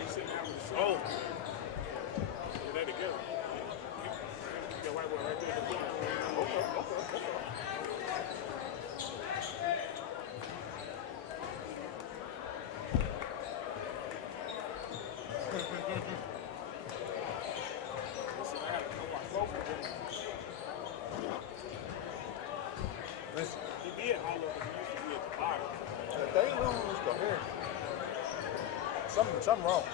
He's sitting down with the oh. Get that together. That white boy right there. Okay. Listen. He did all of it. He used to be at the bottom. If they lose, go here. Something wrong.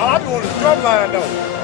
I be on the drum line though.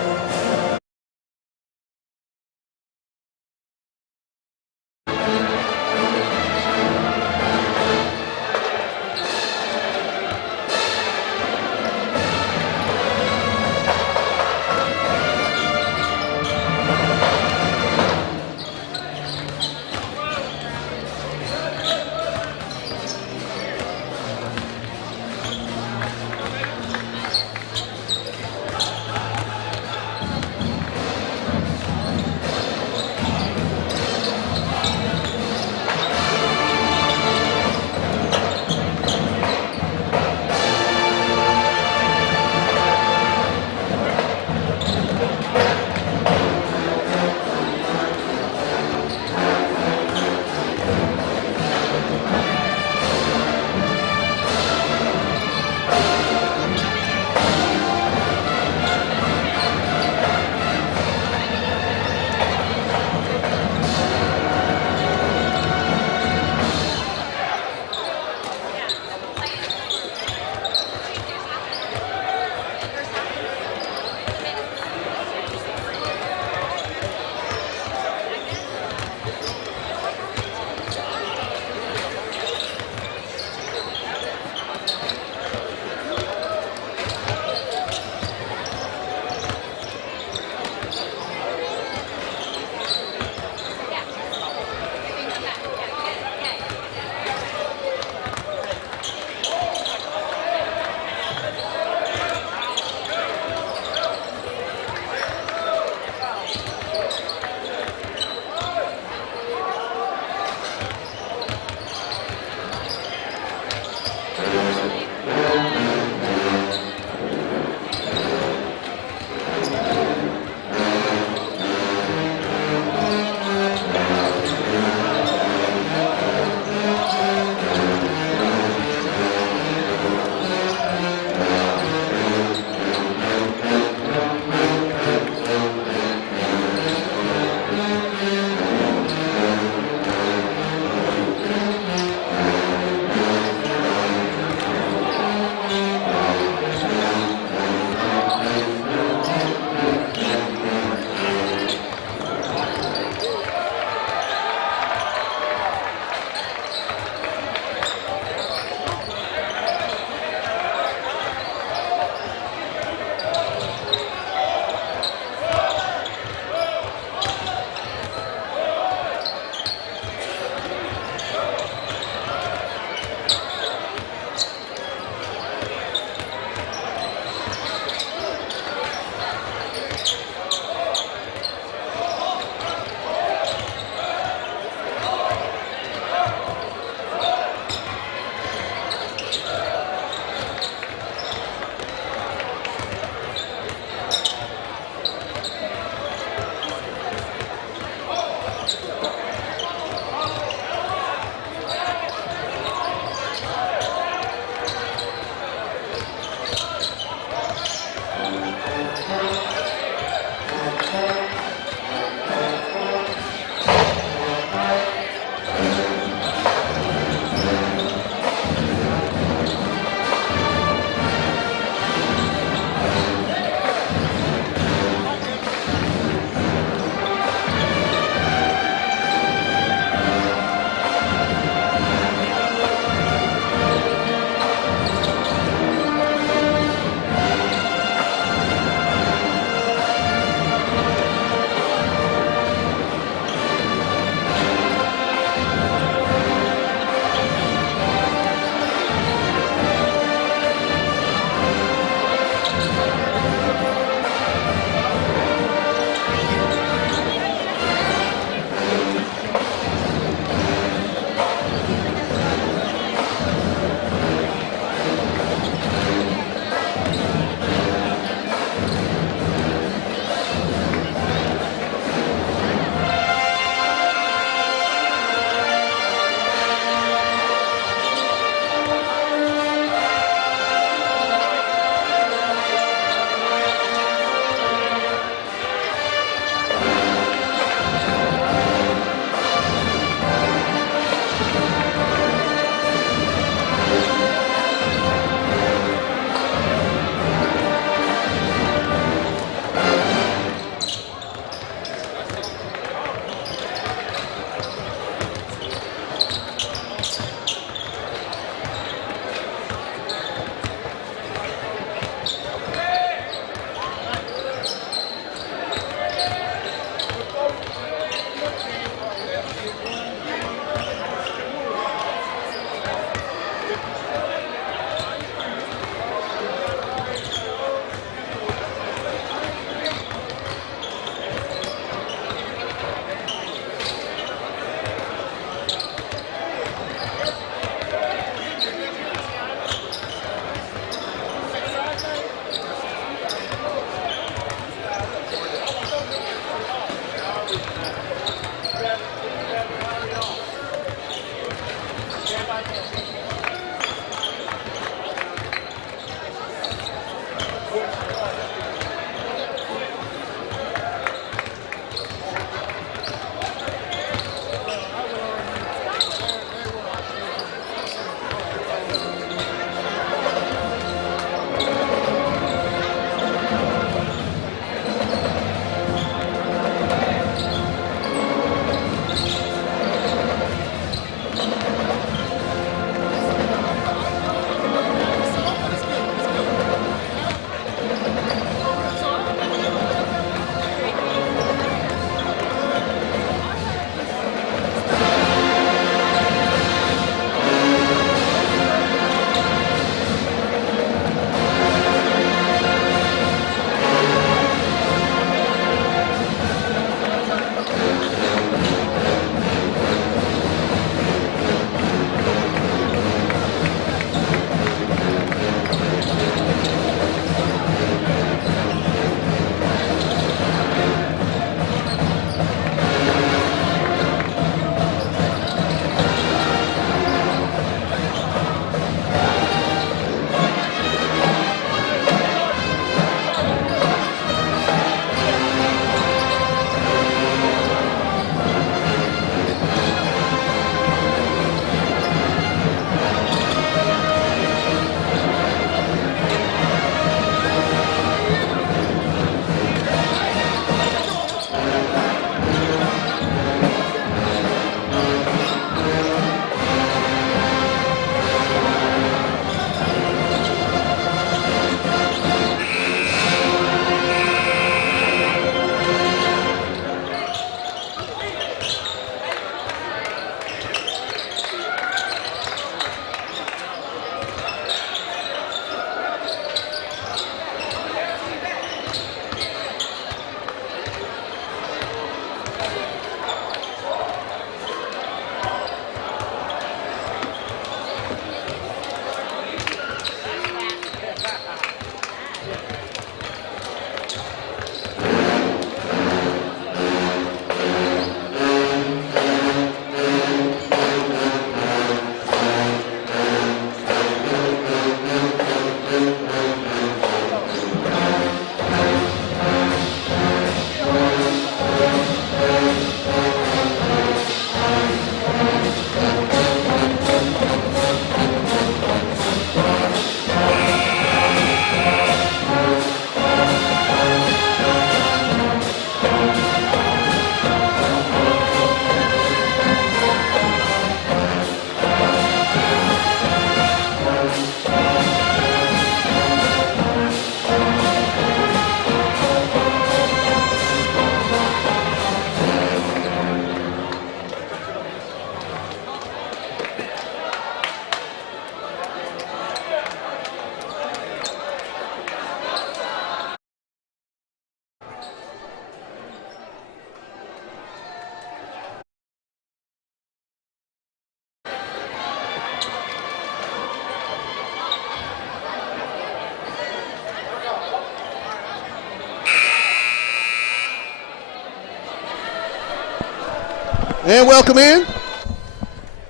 And welcome in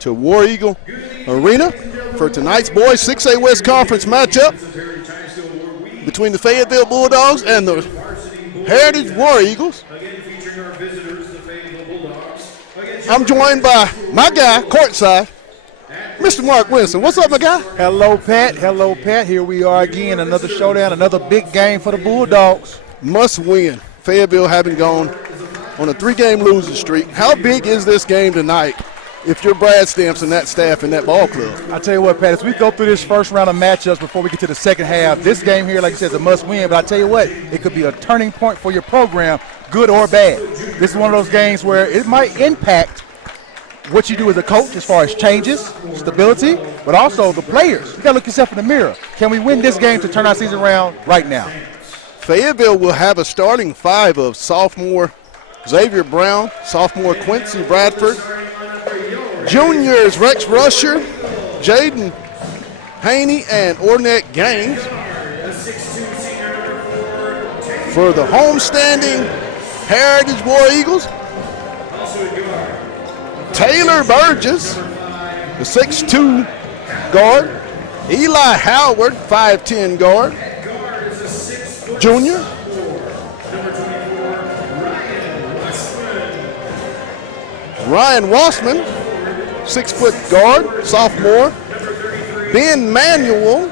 to War Eagle Arena for tonight's boys 6A West Conference matchup between the Fayetteville Bulldogs and the Heritage War Eagles. I'm joined by my guy, courtside, Mr. Mark Winston. What's up, my guy? Hello, Pat. Hello, Pat. Here we are again. Another showdown, another big game for the Bulldogs. Must win. Fayetteville having gone on a 3-game losing streak. How big is this game tonight if you're Brad Stamps and that staff and that ball club? I tell you what, Pat, as we go through this first round of matchups before we get to the second half, this game here, like you said, is a must win. But I tell you what, it could be a turning point for your program, good or bad. This is one of those games where it might impact what you do as a coach as far as changes, stability, but also the players. You got to look yourself in the mirror. Can we win this game to turn our season around right now? Fayetteville will have a starting 5 of sophomore Xavier Brown, sophomore Quincy Bradford, juniors Rex Rusher, Jaden Haney, and Ornette Gaines. For the homestanding Heritage War Eagles, Taylor Burgess, the 6'2 guard, Eli Howard, 5'10 guard, junior. Ryan Rossman, 6-foot guard, sophomore. Ben Manuel,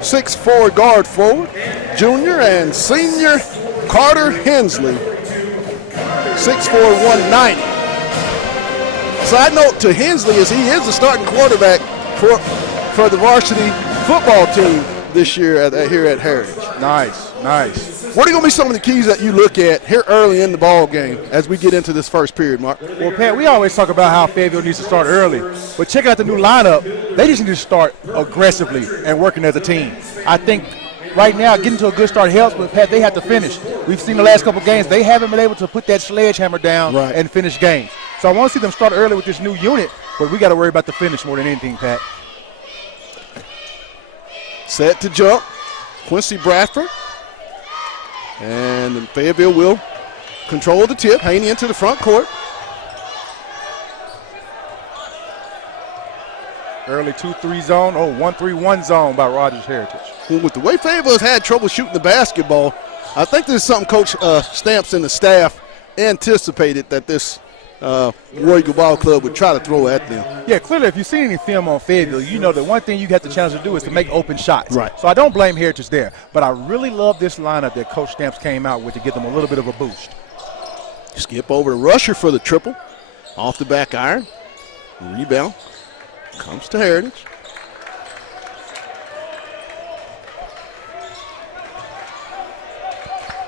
6'4 guard forward, junior. And senior Carter Hensley, 6'4", 190. Side note to Hensley is he is the starting quarterback for the varsity football team this year here at Heritage. Nice, nice. What are going to be some of the keys that you look at here early in the ball game as we get into this first period, Mark? Well, Pat, we always talk about how Fayetteville needs to start early, but check out the new lineup. They just need to start aggressively and working as a team. I think right now getting to a good start helps, but, Pat, they have to finish. We've seen the last couple games. They haven't been able to put that sledgehammer down and finish games. So I want to see them start early with this new unit, but we got to worry about the finish more than anything, Pat. Set to jump, Quincy Bradford. And Fayetteville will control the tip. Haney into the front court. Early 2-3 zone. 1-3-1 zone by Rogers Heritage. Well, with the way Fayetteville has had trouble shooting the basketball, I think this is something Coach Stamps and the staff anticipated that this War Eagle Ball Club would try to throw at them. Yeah, clearly, if you've seen any film on Fayetteville, you know that one thing you have to challenge to do is to make open shots. Right. So I don't blame Heritage there, but I really love this lineup that Coach Stamps came out with to give them a little bit of a boost. Skip over to Rusher for the triple. Off the back iron. Rebound. Comes to Heritage.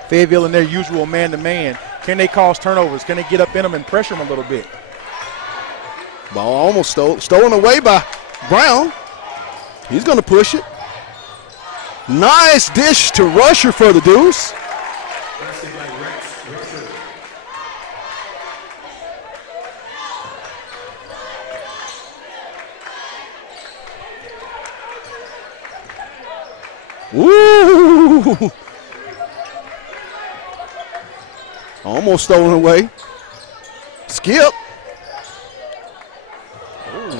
Fayetteville in their usual man-to-man. Can they cause turnovers? Can they get up in them and pressure them a little bit? Ball almost stolen away by Brown. He's going to push it. Nice dish to Rusher for the deuce. Woo! Almost stolen away. Skip.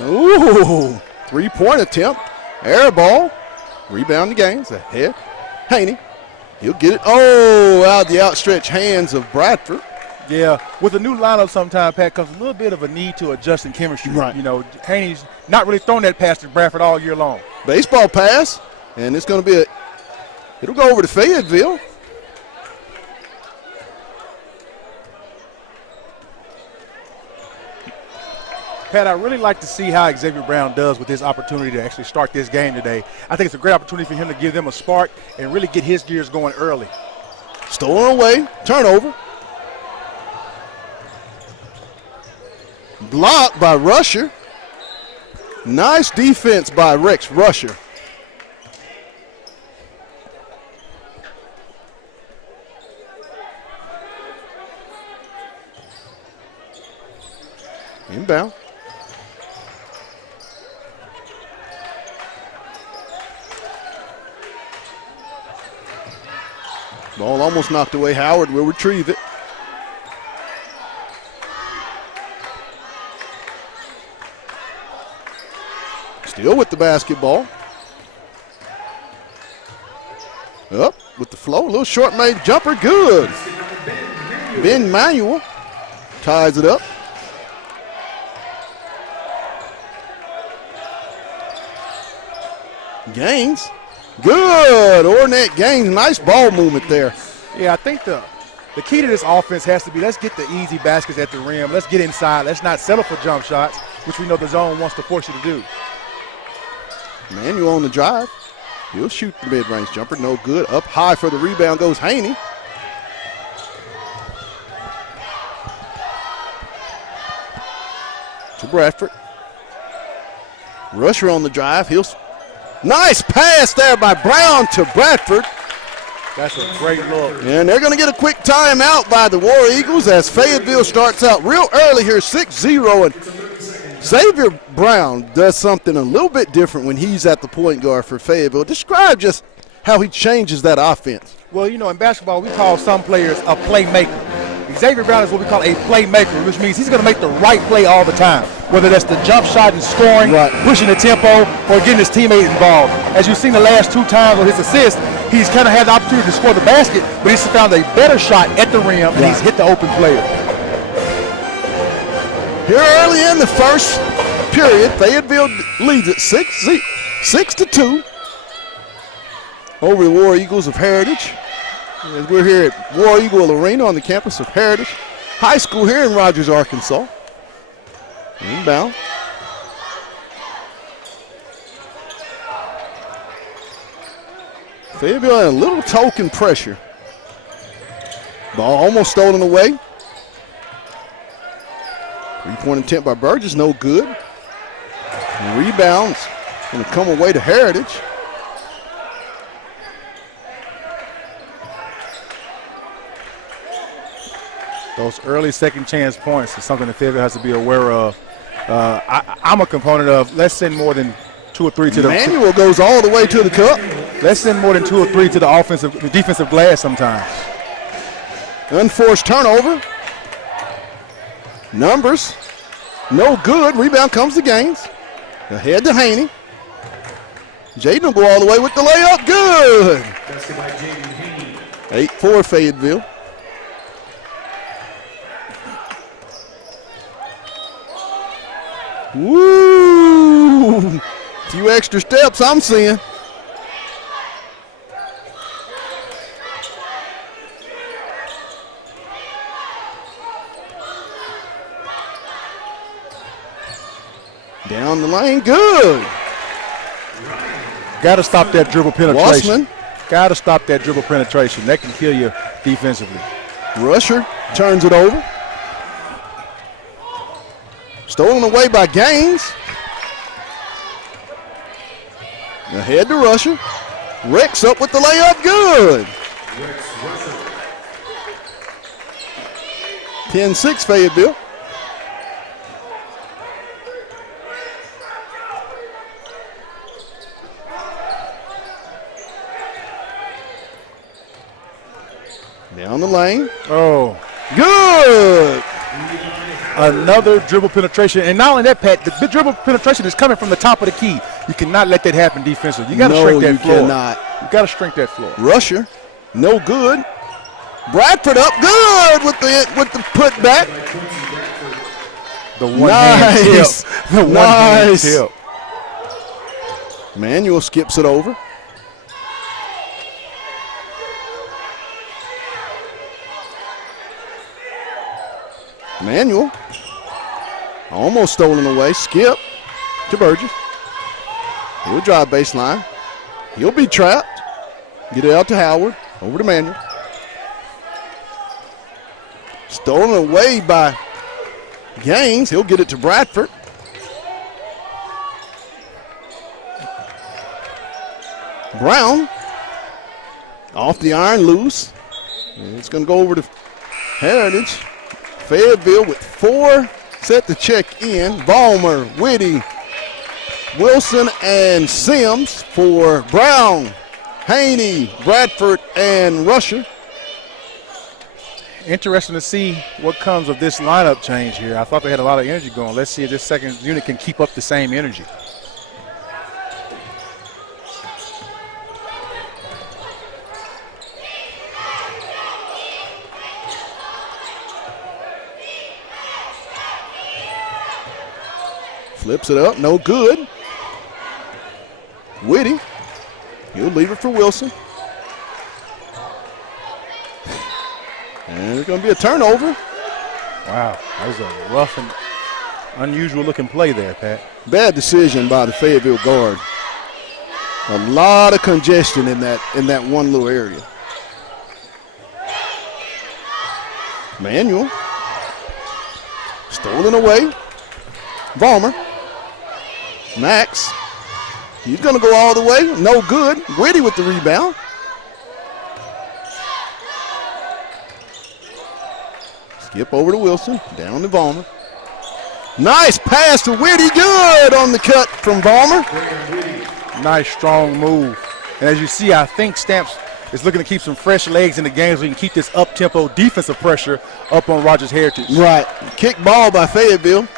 Ooh, 3-point attempt. Air ball. Rebound the Gaines. Ahead. Haney. He'll get it. Oh, out the outstretched hands of Bradford. Yeah, with a new lineup sometime, Pat, comes a little bit of a need to adjust in chemistry. Right. You know, Haney's not really thrown that pass to Bradford all year long. Baseball pass. And it's going to be it'll go over to Fayetteville. Pat, I really like to see how Xavier Brown does with this opportunity to actually start this game today. I think it's a great opportunity for him to give them a spark and really get his gears going early. Stolen away, turnover. Blocked by Rusher. Nice defense by Rex Rusher. Inbound. Ball almost knocked away. Howard will retrieve it. Still with the basketball. Up with the flow. A little short made jumper. Good. Ben Manuel ties it up. Gaines. Good. Ornette Gaines. Nice ball movement there. Yeah, I think the key to this offense has to be let's get the easy baskets at the rim. Let's get inside. Let's not settle for jump shots, which we know the zone wants to force you to do. Manuel on the drive. He'll shoot the mid-range jumper. No good. Up high for the rebound goes Haney. To Bradford. Rusher on the drive. Nice pass there by Brown to Bradford. That's a great look. And they're going to get a quick timeout by the War Eagles as Fayetteville starts out real early here, 6-0. And Xavier Brown does something a little bit different when he's at the point guard for Fayetteville. Describe just how he changes that offense. Well, you know, in basketball, we call some players a playmaker. Xavier Brown is what we call a playmaker, which means he's going to make the right play all the time, whether that's the jump shot and scoring, pushing the tempo, or getting his teammate involved. As you've seen the last 2 times on his assist, he's kind of had the opportunity to score the basket, but he's found a better shot at the rim, and he's hit the open player. Here early in the first period, Fayetteville leads it 6-2 over the War Eagles of Heritage. As we're here at War Eagle Arena on the campus of Heritage High School here in Rogers, Arkansas. Inbound. Fayetteville had a little token pressure. Ball almost stolen away. 3-point attempt by Burgess, no good. And rebounds going to come away to Heritage. Those early second chance points is something that Fayetteville has to be aware of. I'm a component of let's send more than 2 or 3 to the Manuel goes all the way to the cup. Let's send more than 2 or 3 to the defensive glass sometimes. Unforced turnover. Numbers. No good. Rebound comes to Gaines. Ahead to Haney. Jaden will go all the way with the layup. Good. 8-4 Fayetteville. Woo! Few extra steps I'm seeing. Down the lane, good. Got to stop that dribble penetration. Wassman. Got to stop that dribble penetration. That can kill you defensively. Rusher turns it over. Stolen away by Gaines. Ahead to Rusher. Rex up with the layup, good. 10-6 Fayetteville. Down the lane. Oh. Good. Another dribble penetration. And not only that, Pat, the dribble penetration is coming from the top of the key. You cannot let that happen defensively. You got to shrink that floor. Cannot. You got to shrink that floor. Rusher, no good. Bradford up, good with the putback. The one-hand tip. The one-hand tip. Manuel skips it over. Manuel, almost stolen away. Skip to Burgess. He'll drive baseline. He'll be trapped. Get it out to Howard. Over to Manuel. Stolen away by Gaines. He'll get it to Bradford. Brown off the iron, loose. And it's going to go over to Heritage. Fayetteville with 4 set to check in. Ballmer, Whitty, Wilson, and Sims for Brown, Haney, Bradford, and Rusher. Interesting to see what comes of this lineup change here. I thought they had a lot of energy going. Let's see if this second unit can keep up the same energy. Flips it up, no good. Whitty, he'll leave it for Wilson. And there's going to be a turnover. Wow, that was a rough and unusual looking play there, Pat. Bad decision by the Fayetteville guard. A lot of congestion in that one little area. Manuel. Stolen away. Vollmer. Max. He's going to go all the way. No good. Whitty with the rebound. Skip over to Wilson. Down to Vollmer. Nice pass to Whitty. Good on the cut from Vollmer. Nice, strong move. And as you see, I think Stamps is looking to keep some fresh legs in the game so we can keep this up-tempo defensive pressure up on Rogers Heritage. Right. Kick ball by Fayetteville.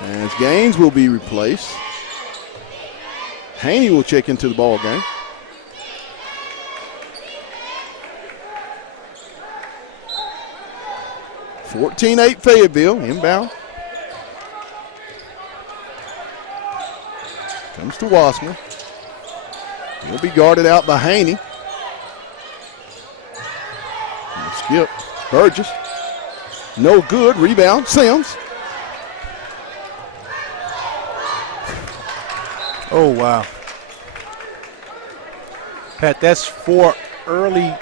As Gaines will be replaced. Haney will check into the ball game. (14-8) Fayetteville, inbound. Comes to Wassmer. He'll be guarded out by Haney. Skip. Burgess. No good. Rebound. Sims. Oh, wow. Pat, that's 4 early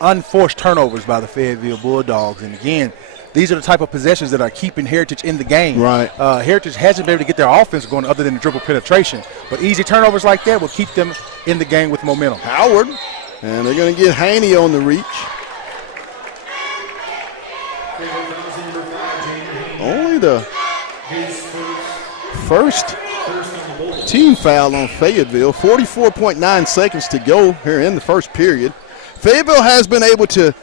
unforced turnovers by the Fayetteville Bulldogs. And again, these are the type of possessions that are keeping Heritage in the game. Right. Heritage hasn't been able to get their offense going other than the dribble penetration. But easy turnovers like that will keep them in the game with momentum. Howard. And they're going to get Haney on the reach. Only the first team foul on Fayetteville. 44.9 seconds to go here in the first period. Fayetteville has been able to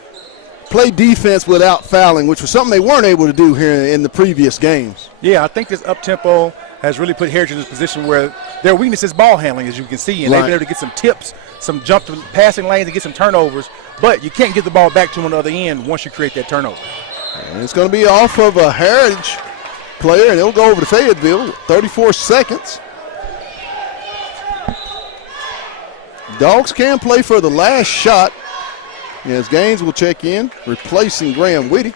play defense without fouling, which was something they weren't able to do here in the previous games. Yeah, I think this up-tempo has really put Heritage in a position where their weakness is ball handling, as you can see, and they've been able to get some tips, some jump to passing lanes and get some turnovers, but you can't get the ball back to them on the other end once you create that turnover. And it's going to be off of a Heritage player, and it'll go over to Fayetteville. 34 seconds. Dogs can play for the last shot. As Gaines will check in, replacing Graham Whitty.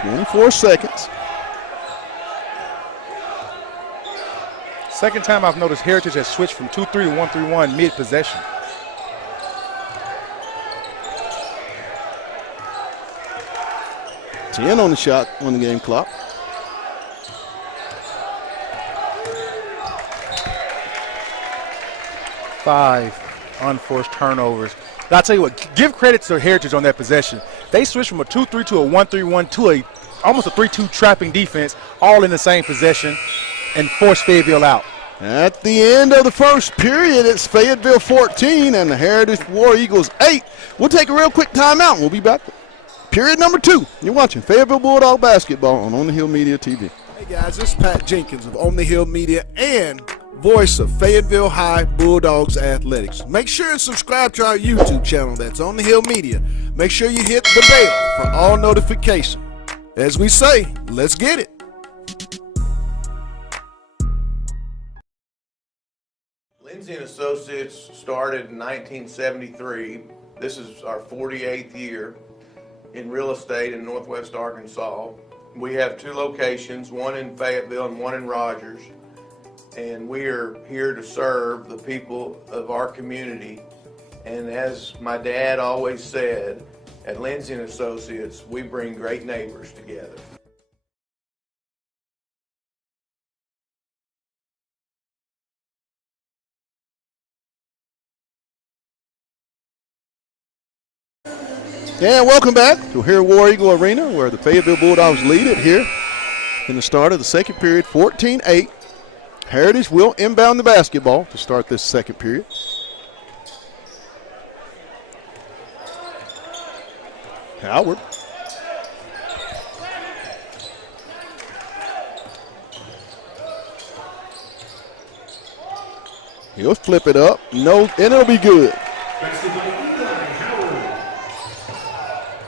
(24 seconds). Second time I've noticed Heritage has switched from 2-3 to 1-3-1 mid-possession. (10) on the shot on the game clock. Five unforced turnovers. But I'll tell you what, give credit to Heritage on that possession. They switched from a 2-3 to a 1-3-1 to almost a 3-2 trapping defense, all in the same possession, and forced Fayetteville out. At the end of the first period, it's Fayetteville 14 and the Heritage War Eagles 8. We'll take a real quick timeout and we'll be back. Period number 2. You're watching Fayetteville Bulldog basketball on the Hill Media TV. Hey guys, this is Pat Jenkins of On the Hill Media and voice of Fayetteville High Bulldogs Athletics. Make sure and subscribe to our YouTube channel that's On the Hill Media. Make sure you hit the bell for all notifications. As we say, let's get it. Lindsay & Associates started in 1973. This is our 48th year in real estate in Northwest Arkansas. We have 2 locations, one in Fayetteville and one in Rogers. And we are here to serve the people of our community. And as my dad always said, at Lindsay & Associates, we bring great neighbors together. And welcome back to here War Eagle Arena, where the Fayetteville Bulldogs lead it here in the start of the second period, 14-8. Heritage will inbound the basketball to start this second period. Howard. He'll flip it up. No, and it'll be good.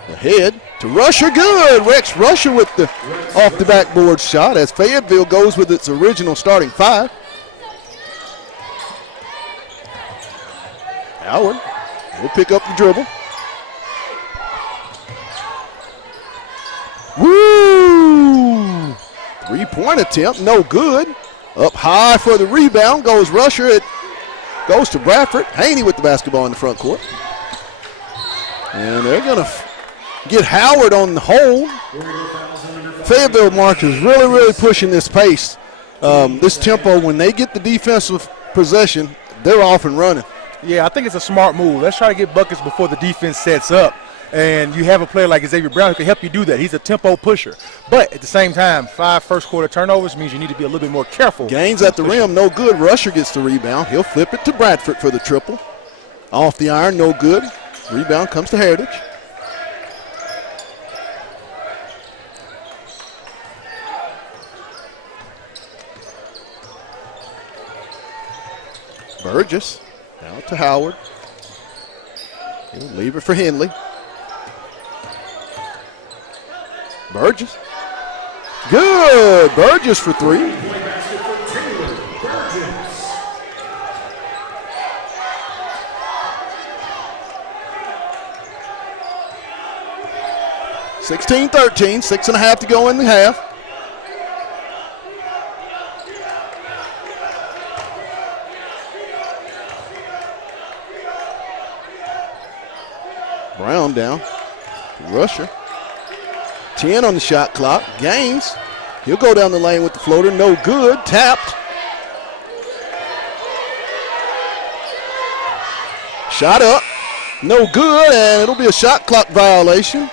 Ahead to Rusher. Good. Rex Rusher with the off the backboard shot as Fayetteville goes with its original starting 5. Howard will pick up the dribble. Woo! 3-point attempt, no good. Up high for the rebound goes Rusher. It goes to Bradford. Haney with the basketball in the front court. And they're going to get Howard on the hold. Fayetteville Markers really pushing this pace, this tempo. When they get the defensive possession, they're off and running. Yeah, I think it's a smart move. Let's try to get buckets before the defense sets up. And you have a player like Xavier Brown who can help you do that. He's a tempo pusher. But at the same time, 5 first-quarter turnovers means you need to be a little bit more careful. Gains at the rim, no good. Rusher gets the rebound. He'll flip it to Bradford for the triple. Off the iron, no good. Rebound comes to Heritage. Burgess out to Howard. He'll leave it for Henley. Burgess. Good. Burgess for 3. (16-13), 6.5 to go in the half. Brown down. Rusher. 10 on the shot clock. Gaines. He'll go down the lane with the floater. No good. Tapped. Shot up. No good, and it'll be a shot clock violation.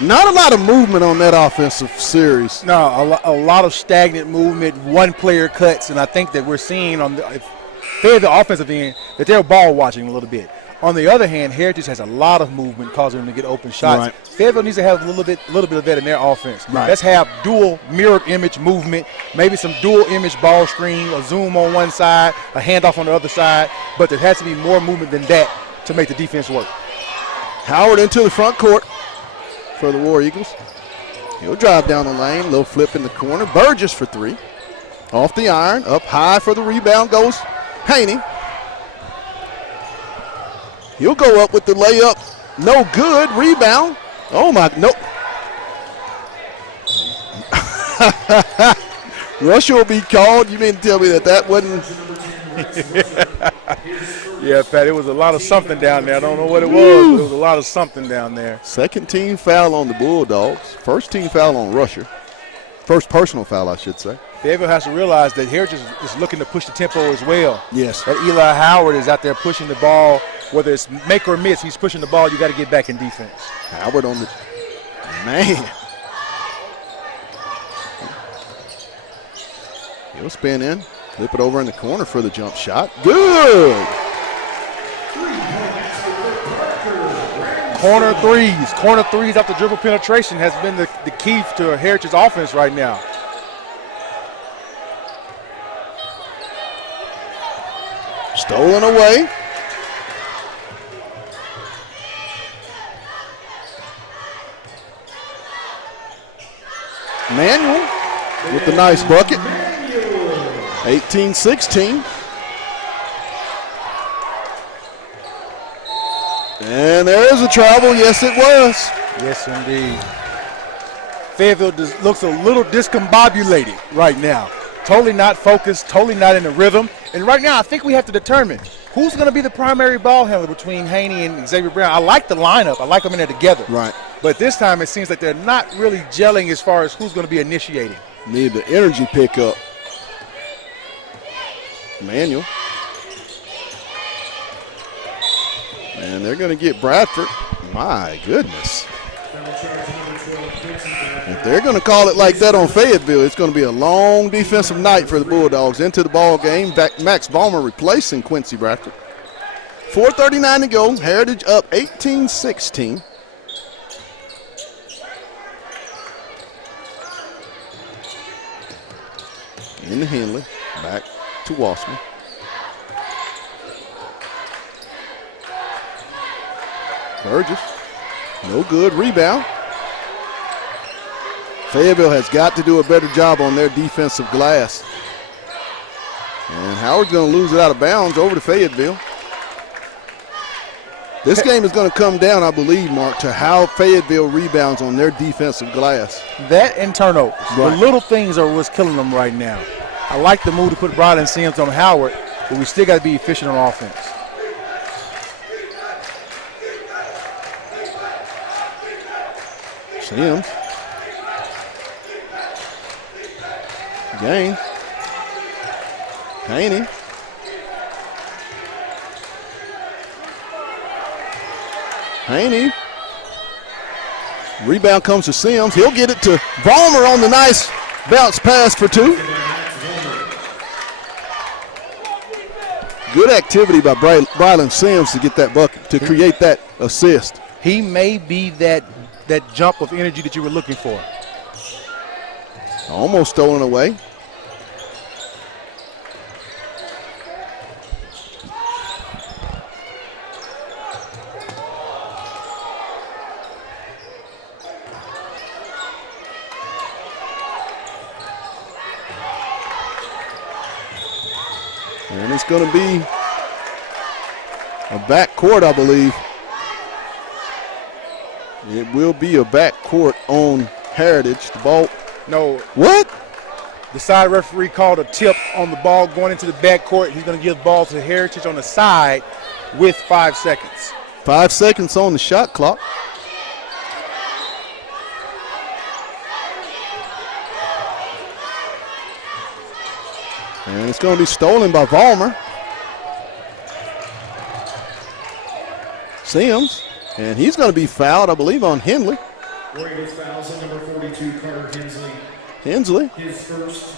Not a lot of movement on that offensive series. No, a lot of stagnant movement, one player cuts, and I think that we're seeing on the offensive end that they're ball watching a little bit. On the other hand, Heritage has a lot of movement causing them to get open shots. Right. Fayetteville needs to have a little bit of that in their offense. Right. Let's have dual mirrored image movement, maybe some dual image ball screen, a zoom on one side, a handoff on the other side, but there has to be more movement than that to make the defense work. Howard into the front court for the War Eagles. He'll drive down the lane, little flip in the corner. Burgess for 3. Off the iron, up high for the rebound goes Haney. He'll go up with the layup. No good. Rebound. Oh, my. Nope. Russia will be called. You mean to tell me that wasn't. Yeah, Pat, it was a lot of something down there. I don't know what it was, but it was a lot of something down there. Second team foul on the Bulldogs. First team foul on Russia. First personal foul, I should say. Fayetteville has to realize that Heritage is looking to push the tempo as well. Yes. That Eli Howard is out there pushing the ball. Whether it's make or miss, he's pushing the ball. You got to get back in defense. Howard on the man. He'll spin in, flip it over in the corner for the jump shot. Good. Corner threes after dribble penetration has been the key to Heritage's offense right now. Stolen away. Manuel with the nice bucket. 18-16. And there is a travel. Yes, it was. Yes, indeed. Fayetteville looks a little discombobulated right now. Totally not focused, totally not in the rhythm. And right now, I think we have to determine who's going to be the primary ball handler between Haney and Xavier Brown. I like the lineup. I like them in there together. Right. But this time it seems like they're not really gelling as far as who's going to be initiating. Need the energy pickup. Manuel. And they're going to get Bradford. My goodness. If they're going to call it like that on Fayetteville, it's going to be a long defensive night for the Bulldogs. Into the ball game, Max Ballmer replacing Quincy Bradford. 4:39 to go. Heritage up 18-16. In the Henley, back to Wassman. Burgess. No good. Rebound. Fayetteville has got to do a better job on their defensive glass. And Howard's going to lose it out of bounds over to Fayetteville. This game is going to come down, I believe, Mark, to how Fayetteville rebounds on their defensive glass. That and turnovers. Right. The little things are what's killing them right now. I like the move to put Brylan Sims on Howard, but we still got to be efficient on offense. Sims. Gaines. Haney. Haney. Rebound comes to Sims. He'll get it to Vollmer on the nice bounce pass for two. Good activity by Brylan Sims to get that bucket, to create that assist. He may be that jump of energy that you were looking for. Almost stolen away. And it's going to be a backcourt, I believe. It will be a backcourt on Heritage. The ball. No. What? The side referee called a tip on the ball going into the backcourt. He's going to give the ball to Heritage on the side with 5 seconds. 5 seconds on the shot clock. And it's going to be stolen by Vollmer. Sims, and he's going to be fouled, I believe, on Henley. Warriors fouls on number 42, Carter Hensley. Hensley. His first,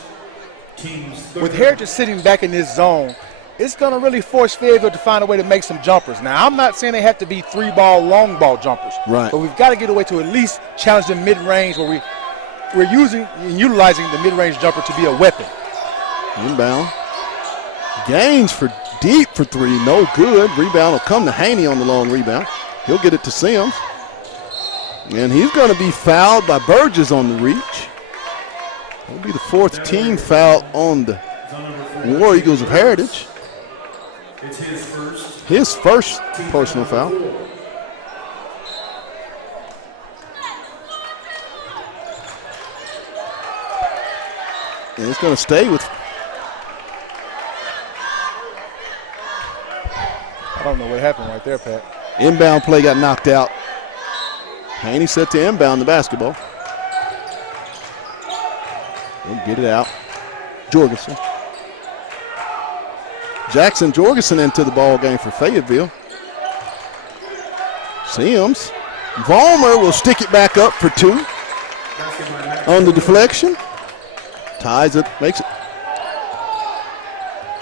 team's third. With Heritage sitting back in this zone, it's going to really force Fayetteville to find a way to make some jumpers. Now, I'm not saying they have to be 3-ball, long ball jumpers. Right. But we've got to get away to at least challenge the mid-range where we're using and utilizing the mid-range jumper to be a weapon. Inbound. Gaines for deep for three. No good. Rebound will come to Haney on the long rebound. He'll get it to Sims. And he's going to be fouled by Burgess on the reach. That'll be the fourth team foul on the War Eagles of Heritage. It's his first personal foul. And it's going to stay with. I don't know what happened right there, Pat. Inbound play got knocked out. Haney set to inbound the basketball. He'll get it out. Jorgensen. Jackson Jorgensen into the ball game for Fayetteville. Sims. Vollmer will stick it back up for two. On the deflection. Ties it, makes it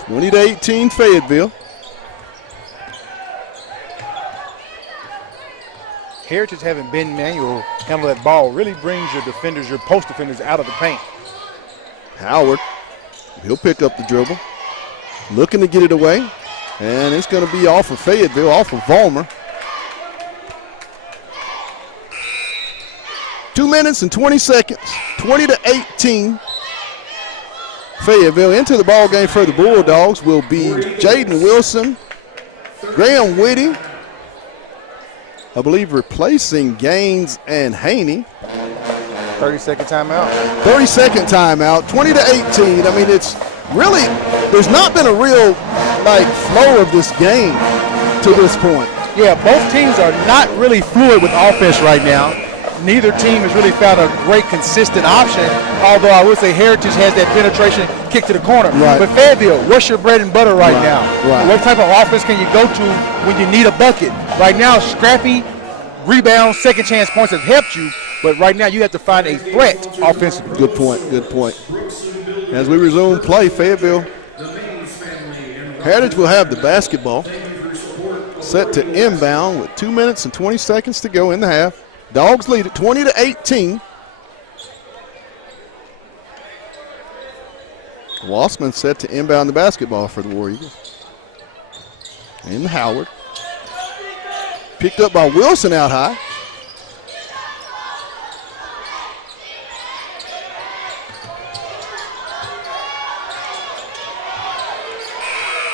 20-18 Fayetteville. Heritage having Ben Manuel handle that ball really brings your defenders, your post defenders out of the paint. Howard, he'll pick up the dribble. Looking to get it away. And it's going to be off of Fayetteville, off of Vollmer. 2 minutes and 20 seconds, 20-18. Fayetteville into the ball game for the Bulldogs will be Jaden Wilson, Graham Whitty, I believe replacing Gaines and Haney. 30-second timeout. 30-second timeout, 20-18. I mean, it's really, there's not been a real, flow of this game to this point. Yeah, both teams are not really fluid with offense right now. Neither team has really found a great consistent option, although I would say Heritage has that penetration kick to the corner. Right. But Fayetteville, what's your bread and butter right now? Right. What type of offense can you go to when you need a bucket? Right now, scrappy, rebound, second chance points have helped you, but right now you have to find a threat offensively. Good point, good point. As we resume play, Fayetteville, Heritage will have the basketball set to inbound with 2 minutes and 20 seconds to go in the half. Dogs lead it 20-18. Wassman set to inbound the basketball for the War Eagles. In Howard. Picked up by Wilson out high.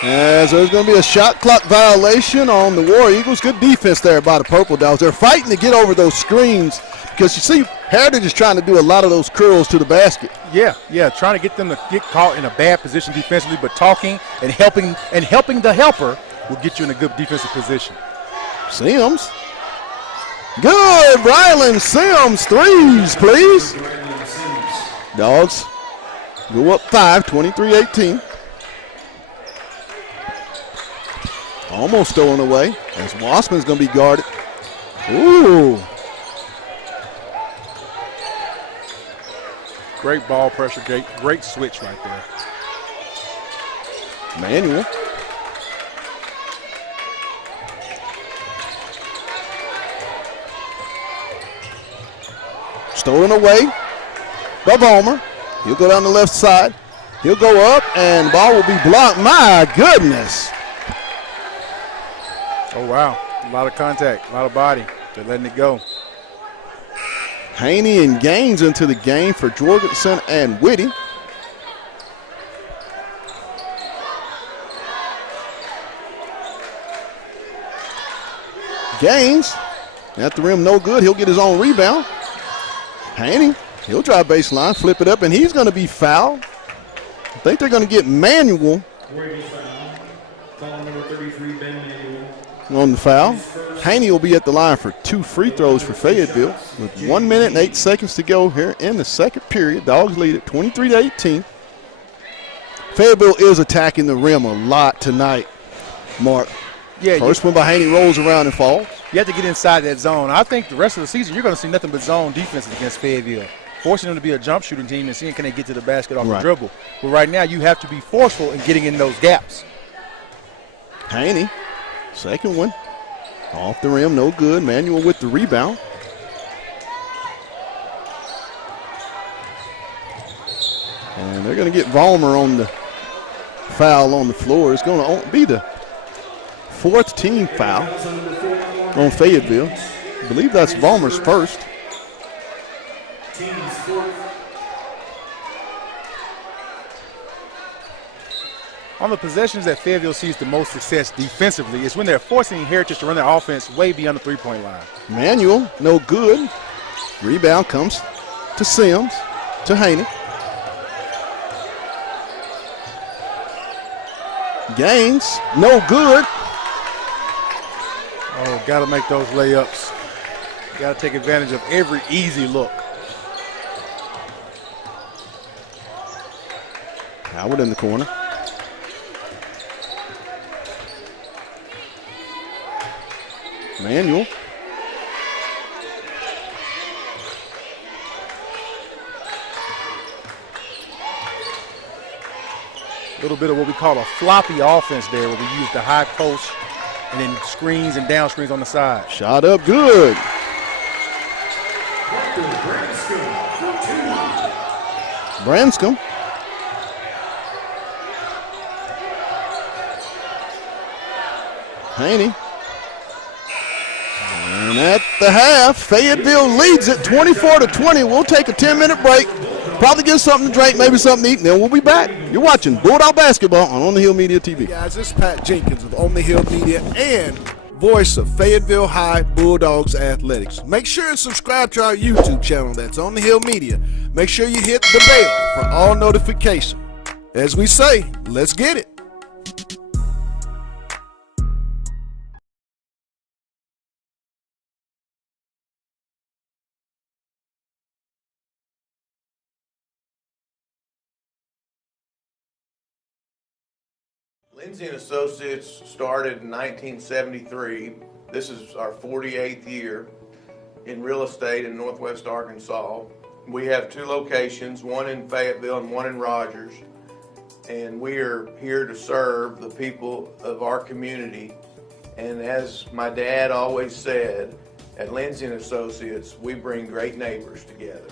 As there's going to be a shot clock violation on the War Eagles. Good defense there by the Purple Dogs. They're fighting to get over those screens because you see Heritage is trying to do a lot of those curls to the basket. Yeah, trying to get them to get caught in a bad position defensively, but talking and helping the helper will get you in a good defensive position. Sims. Good. Rylan Sims. Threes, please. Dogs go up 5, 23-18. Almost stolen away as Wassman's going to be guarded. Ooh. Great ball pressure, great switch right there. Manuel. Stolen away by Vollmer. He'll go down the left side. He'll go up, and the ball will be blocked. My goodness. Oh, wow. A lot of contact, a lot of body. They're letting it go. Haney and Gaines into the game for Jorgensen and Whitty. Gaines at the rim, no good. He'll get his own rebound. Haney, he'll drive baseline, flip it up, and he's going to be fouled. I think they're going to get Manuel on the foul. Haney will be at the line for 2 free throws for Fayetteville with 1 minute and 8 seconds to go here in the second period. Dogs lead at 23-18. Fayetteville is attacking the rim a lot tonight, Mark. Yeah, First one by Haney rolls around and falls. You have to get inside that zone. I think the rest of the season you're going to see nothing but zone defenses against Fayetteville, forcing them to be a jump shooting team and seeing can they get to the basket off the dribble. But right now you have to be forceful in getting in those gaps. Haney, second one. Off the rim, no good. Manuel with the rebound. And they're going to get Vollmer on the foul on the floor. It's going to be the 4th team foul on Fayetteville. I believe that's Vollmer's first. On the possessions that Fayetteville sees the most success defensively is when they're forcing Heritage to run their offense way beyond the three-point line. Manuel, no good. Rebound comes to Sims, to Haney. Gaines, no good. Oh, got to make those layups. Got to take advantage of every easy look. Howard in the corner. Manuel. A little bit of what we call a floppy offense there, where we use the high post and then screens and down screens on the side. Shot up good. Branscombe. Haney. And at the half, Fayetteville leads it 24-20. We'll take a 10-minute break. Probably get something to drink, maybe something to eat, and then we'll be back. You're watching Bulldog Basketball on the Hill Media TV. Hey guys, this is Pat Jenkins of On the Hill Media and voice of Fayetteville High Bulldogs Athletics. Make sure and subscribe to our YouTube channel. That's On the Hill Media. Make sure you hit the bell for all notifications. As we say, let's get it. Lindsay & Associates started in 1973. This is our 48th year in real estate in Northwest Arkansas. We have 2 locations, one in Fayetteville and one in Rogers. And we are here to serve the people of our community. And as my dad always said, at Lindsay & Associates, we bring great neighbors together.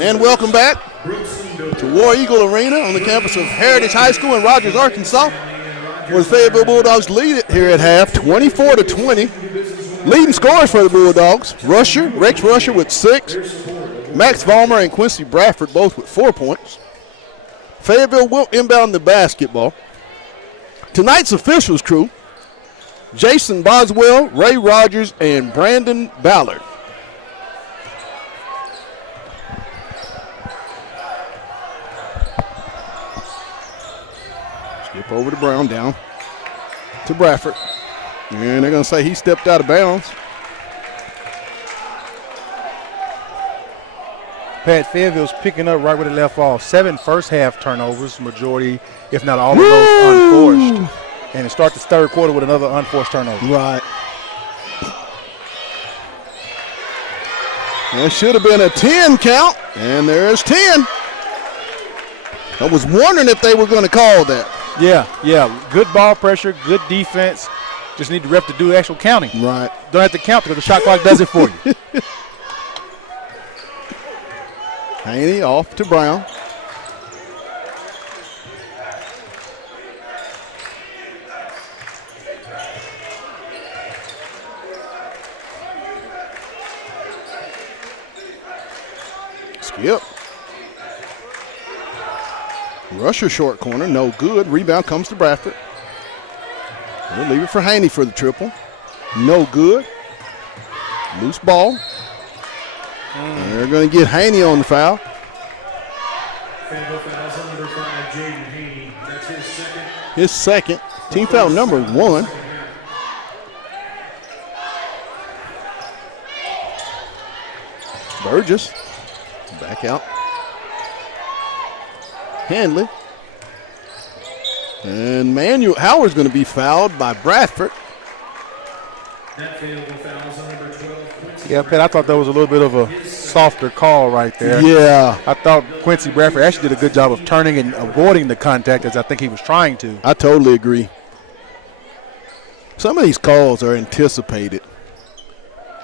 And welcome back to War Eagle Arena on the campus of Heritage High School in Rogers, Arkansas, where the Fayetteville Bulldogs lead it here at half, 24-20. Leading scorers for the Bulldogs, Rex Rusher with 6, Max Vollmer and Quincy Bradford both with 4 points. Fayetteville will inbound the basketball. Tonight's officials crew, Jason Boswell, Ray Rogers, and Brandon Ballard. Skip over to Brown, down to Bradford. And they're going to say he stepped out of bounds. Pat, Fayetteville's picking up right where they left off. 7 first-half turnovers, majority, if not all of those, unforced. And to start the third quarter with another unforced turnover. Right. That should have been a 10 count, and there's 10. I was wondering if they were going to call that. Yeah. Good ball pressure, good defense. Just need the ref to do actual counting. Right. Don't have to count because the shot clock does it for you. Haney off to Brown. Skip. Rusher short corner, no good. Rebound comes to Bradford. We'll leave it for Haney for the triple. No good. Loose ball. They're going to get Haney on the foul. Fayetteville fouls on number 5, Jaden Haney. That's his second. His second. Team foul number 1. Burgess. Back out. Handley. And Manuel Howard's going to be fouled by Bradford. That Fayetteville fouls on number 12, Quincy. Yeah, Pat, I thought that was a little bit of a softer call right there. Yeah. I thought Quincy Bradford actually did a good job of turning and avoiding the contact as I think he was trying to. I totally agree. Some of these calls are anticipated.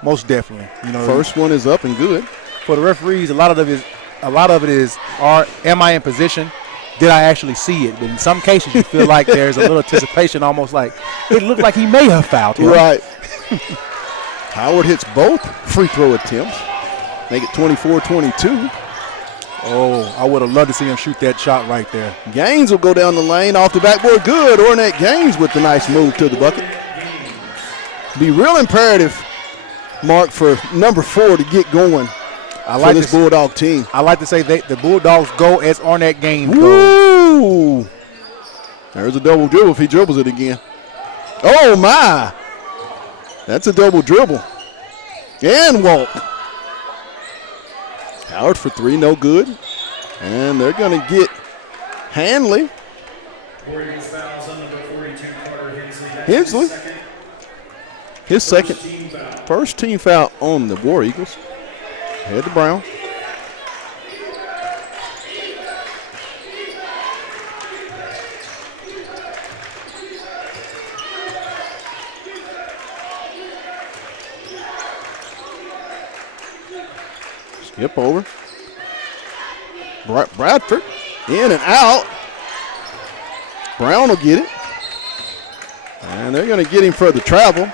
Most definitely. You know, First one is up and good. for the referees, a lot of it is, am I in position? Did I actually see it? But in some cases, you feel like there's a little anticipation, almost like it looked like he may have fouled him. Right. Howard hits both free throw attempts. Make it 24-22. Oh, I would have loved to see him shoot that shot right there. Gaines will go down the lane off the backboard. Good. Ornette Gaines with the nice move to the bucket. Be real imperative, Mark, for number 4 to get going for this Bulldog team. I like to say the Bulldogs go as Ornette Gaines goes. Woo! There's a double dribble if he dribbles it again. Oh, my. That's a double dribble. And walk. Howard for 3, no good. And they're going to get Hanley. Warriors fouls on number 42, Carter Hensley. Hensley. His second. First team foul on the War Eagles. Head to Brown. Skip over. Bradford in and out. Brown will get it. And they're going to get him for the travel.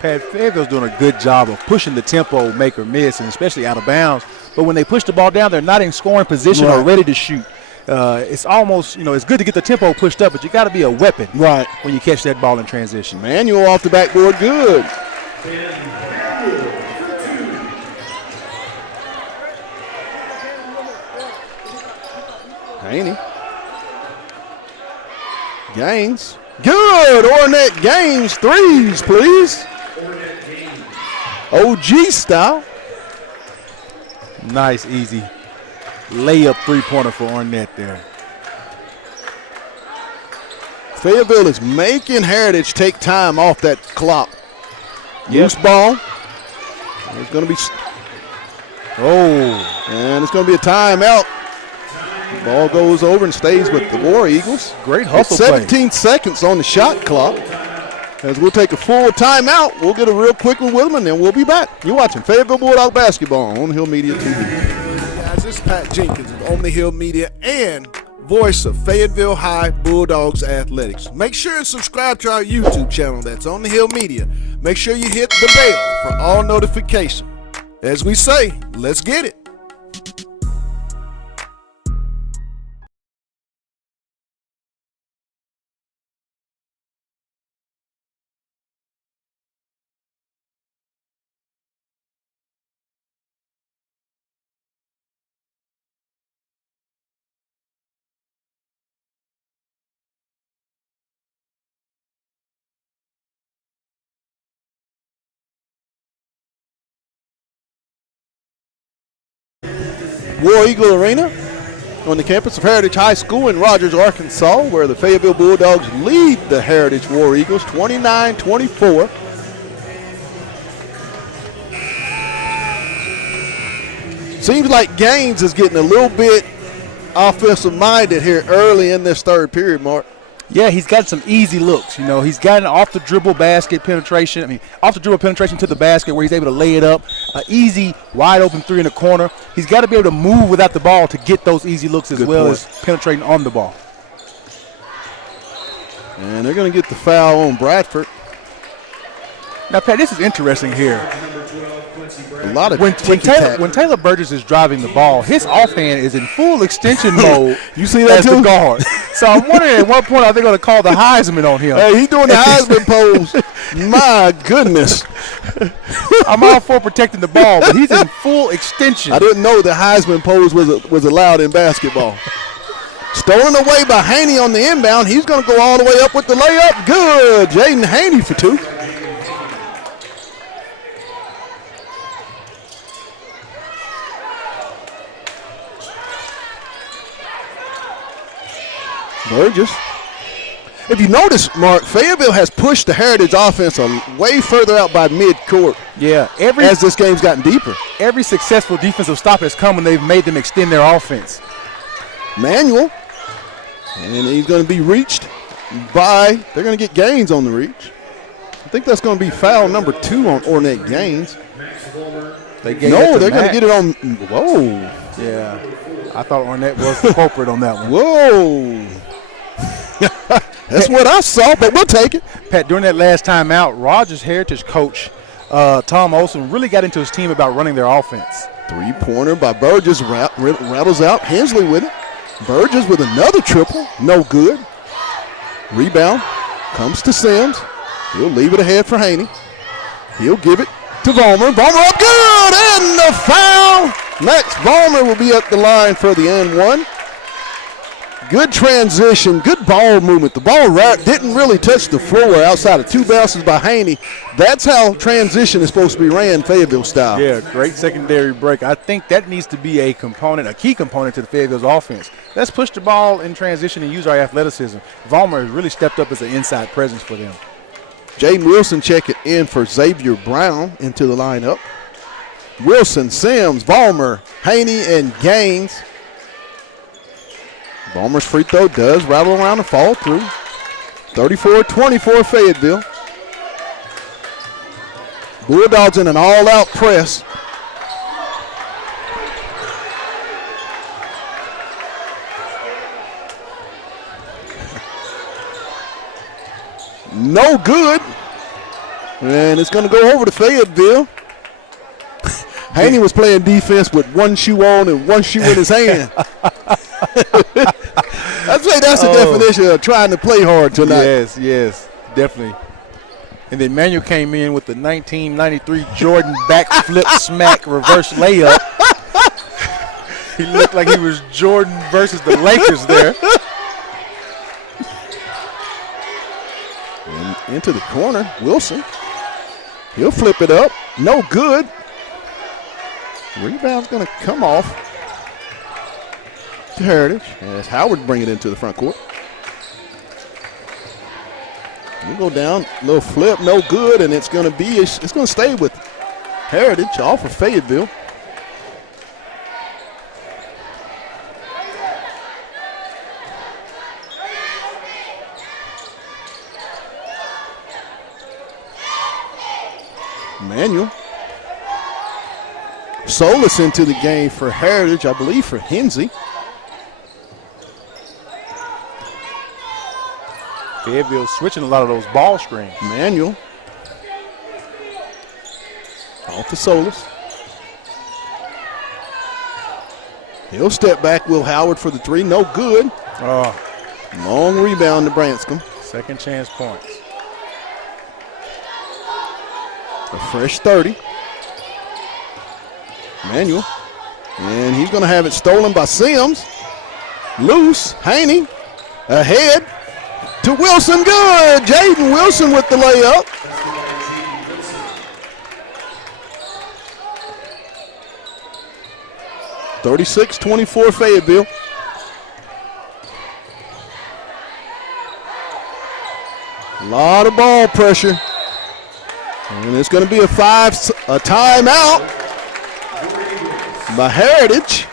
Pat, Fayetteville's doing a good job of pushing the tempo, make or miss, and especially out of bounds. But when they push the ball down, they're not in scoring position or ready to shoot. It's almost, it's good to get the tempo pushed up, but you got to be a weapon when you catch that ball in transition. Manuel off the backboard, good. Haney. Gaines. Good. Ornette Gaines, 3s, please. OG style. Nice, easy layup three-pointer for Ornette there. Fayetteville is making Heritage take time off that clock. Loose ball. It's going to be. And it's going to be a timeout. The ball goes over and stays with the War Eagles. Great hustle 17 seconds on the shot clock. As we'll take a full timeout, we'll get a real quick one with them, and then we'll be back. You're watching Fayetteville Bulldog basketball on Hill Media TV. Guys, this is Pat Jenkins of On the Hill Media and voice of Fayetteville High Bulldogs Athletics. Make sure and subscribe to our YouTube channel that's On the Hill Media. Make sure you hit the bell for all notifications. As we say, let's get it. War Eagle Arena on the campus of Heritage High School in Rogers, Arkansas, where the Fayetteville Bulldogs lead the Heritage War Eagles 29-24. Seems like Gaines is getting a little bit offensive minded here early in this third period, Mark. Yeah, he's got some easy looks. You know, he's got an off the dribble basket penetration. Off the dribble penetration to the basket where he's able to lay it up. An easy, wide open three in the corner. He's got to be able to move without the ball to get those easy looks as Good well point. as penetrating on the ball. And they're going to get the foul on Bradford. Now, Pat, this is interesting here. A lot of When ticky-tack. Taylor Burgess is driving the ball, his offhand is in full extension mode. You see that as too? the guard. So I'm wondering at what point are they going to call the Heisman on him? Hey, he's doing the Heisman pose. My goodness. I'm all for protecting the ball, but he's in full extension. I didn't know the Heisman pose was allowed in basketball. Stolen away by Haney on the inbound. He's going to go all the way up with the layup. Good. Jaden Haney for two. Burgess. If you notice, Mark, Fayetteville has pushed the Heritage offense way further out by midcourt. Yeah, as this game's gotten deeper. Every successful defensive stop has come when they've made them extend their offense. Manuel, and he's going to be reached by, they're going to get Gaines on the reach. I think that's going to be foul number 2 on Ornette Gaines. They're going to get it on, whoa. Yeah, I thought Ornette was the culprit on that one. Whoa. That's what I saw, but we'll take it. Pat, during that last time out, Rogers Heritage coach Tom Olson really got into his team about running their offense. Three-pointer by Burgess rattles out. Hensley with it. Burgess with another triple. No good. Rebound comes to Sims. He'll leave it ahead for Haney. He'll give it to Vollmer. Vollmer up good, and the foul. Max Vollmer will be at the line for the and one. Good transition, good ball movement. The ball didn't really touch the floor outside of 2 bounces by Haney. That's how transition is supposed to be ran Fayetteville style. Yeah, great secondary break. I think that needs to be a key component to the Fayetteville's offense. Let's push the ball in transition and use our athleticism. Vollmer has really stepped up as an inside presence for them. Jaden Wilson checking in for Xavier Brown into the lineup. Wilson, Sims, Vollmer, Haney, and Gaines. Vollmer's free throw does rattle around and fall through. 34-24 Fayetteville. Bulldogs in an all-out press. No good. And it's going to go over to Fayetteville. Haney was playing defense with one shoe on and one shoe in his hand. I'd say that's the definition of trying to play hard tonight. Yes, definitely. And then Manuel came in with the 1993 Jordan backflip smack reverse layup. He looked like he was Jordan versus the Lakers there. And into the corner, Wilson. He'll flip it up. No good. Rebound's going to come off to Heritage as Howard bring it into the front court. We go down, little flip, no good, and it's going to stay with Heritage off of Fayetteville. Manuel. Solis into the game for Heritage, I believe for Hensey. Fayetteville switching a lot of those ball screens. Manuel. Off to Solis. He'll step back. Will Howard for the three. No good. Oh, Long rebound to Branscombe. second chance points. A fresh 30. Manuel. And he's going to have it stolen by Sims. Loose. Haney. Ahead to Wilson. Good. Jaden Wilson with the layup. (36-24) Fayetteville. A lot of ball pressure. And it's going to be a timeout by Heritage.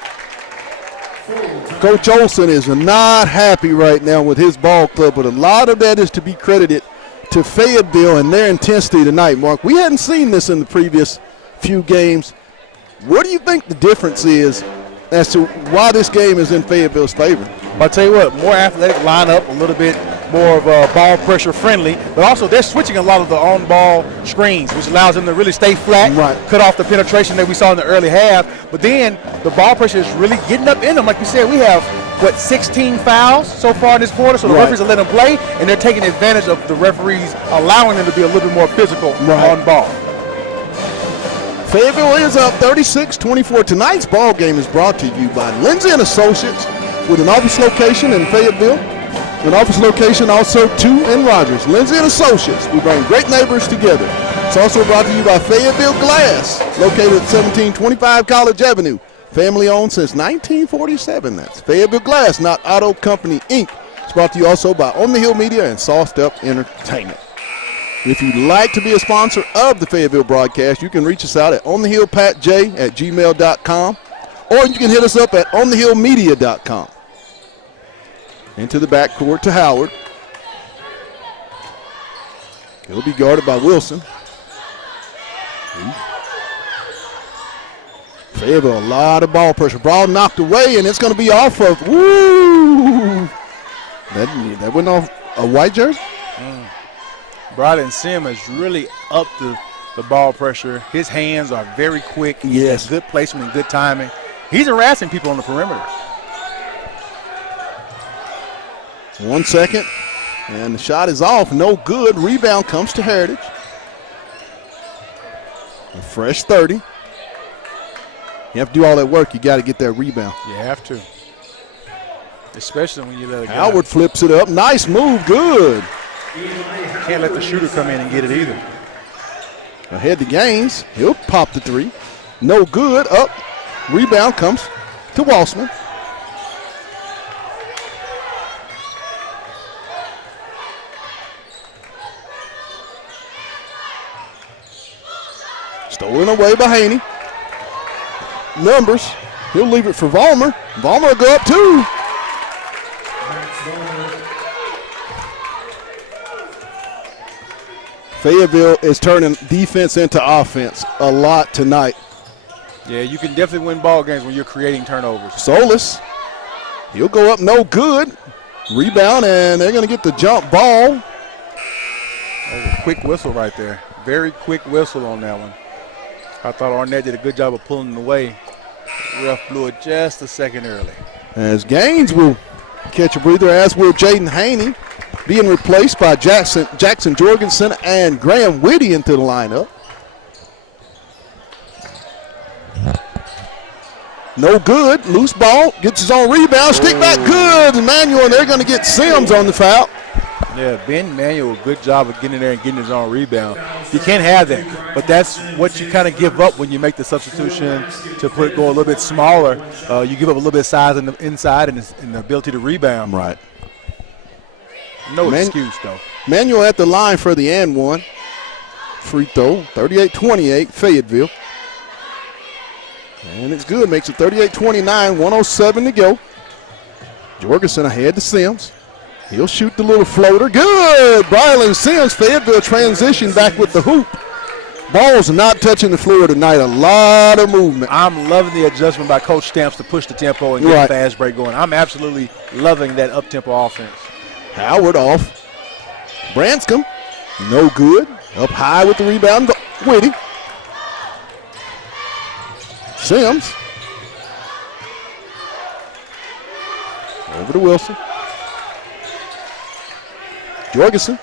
Coach Olson is not happy right now with his ball club, but a lot of that is to be credited to Fayetteville and their intensity tonight, Mark. We hadn't seen this in the previous few games. What do you think the difference is as to why this game is in Fayetteville's favor? I'll tell you what, more athletic lineup, a little bit more of ball pressure friendly, but also they're switching a lot of the on-ball screens, which allows them to really stay flat, Right. cut off the penetration that we saw in the early half. But then the ball pressure is really getting up in them. Like you said, we have, 16 fouls so far in this quarter, so the Right. referees are letting them play, and they're taking advantage of the referees allowing them to be a little bit more physical Right. on ball. Fayetteville is up 36-24. Tonight's ball game is brought to you by Lindsay & Associates with an office location in Fayetteville, an office location also too in Rogers. Lindsay & Associates, we bring great neighbors together. It's also brought to you by Fayetteville Glass, located at 1725 College Avenue. Family owned since 1947. That's Fayetteville Glass, not Auto Company, Inc. It's brought to you also by On the Hill Media and Sauced Up Entertainment. If you'd like to be a sponsor of the Fayetteville broadcast, you can reach us out at onthehillpatj@gmail.com, or you can hit us up at onthehillmedia.com. Into the backcourt to Howard. He'll be guarded by Wilson. Fayetteville, a lot of ball pressure. Ball knocked away, and it's going to be off of, woo! That went off a white jersey? Bryden Sim has really upped the ball pressure. His hands are very quick. Yes. Good placement and good timing. He's harassing people on the perimeter. 1 second, and the shot is off. No good. Rebound comes to Heritage. A fresh 30. You have to do all that work. You got to get that rebound. You have to. Especially when you let it go. Howard flips it up. Nice move. Good. Can't let the shooter come in and get it either. Ahead to Gaines. He'll pop the three. No good. Up. Rebound comes to Walsman. Stolen away by Haney. Numbers. He'll leave it for Vollmer. Vollmer will go up too. Fayetteville is turning defense into offense a lot tonight. Yeah, you can definitely win ball games when you're creating turnovers. Solis. He'll go up, no good. Rebound, and they're going to get the jump ball. That was a quick whistle right there. Very quick whistle on that one. I thought Arnett did a good job of pulling it away. Ref blew it just a second early. As Gaines will catch a breather, as will Jaden Haney, being replaced by Jackson Jorgensen and Graham Whitty into the lineup. No good. Loose ball. Gets his own rebound. Stick back good. Emmanuel, and they're going to get Sims on the foul. Yeah, Ben Manuel, good job of getting in there and getting his own rebound. You can't have that, but that's what you kind of give up when you make the substitution to go a little bit smaller. You give up a little bit of size in the inside and the ability to rebound. Right. No excuse, though. Manuel at the line for the and one. Free throw, 38-28, Fayetteville. And it's good, makes it 38-29, 1:07 to go. Jorgensen ahead to Sims. He'll shoot the little floater. Good! Brylan Sims, Fayetteville transition back with the hoop. Balls not touching the floor tonight. A lot of movement. I'm loving the adjustment by Coach Stamps to push the tempo and get a fast break going. I'm absolutely loving that up-tempo offense. Howard off. Branscombe, no good. Up high with the rebound. Whitty. Sims. Over to Wilson. Jorgensen.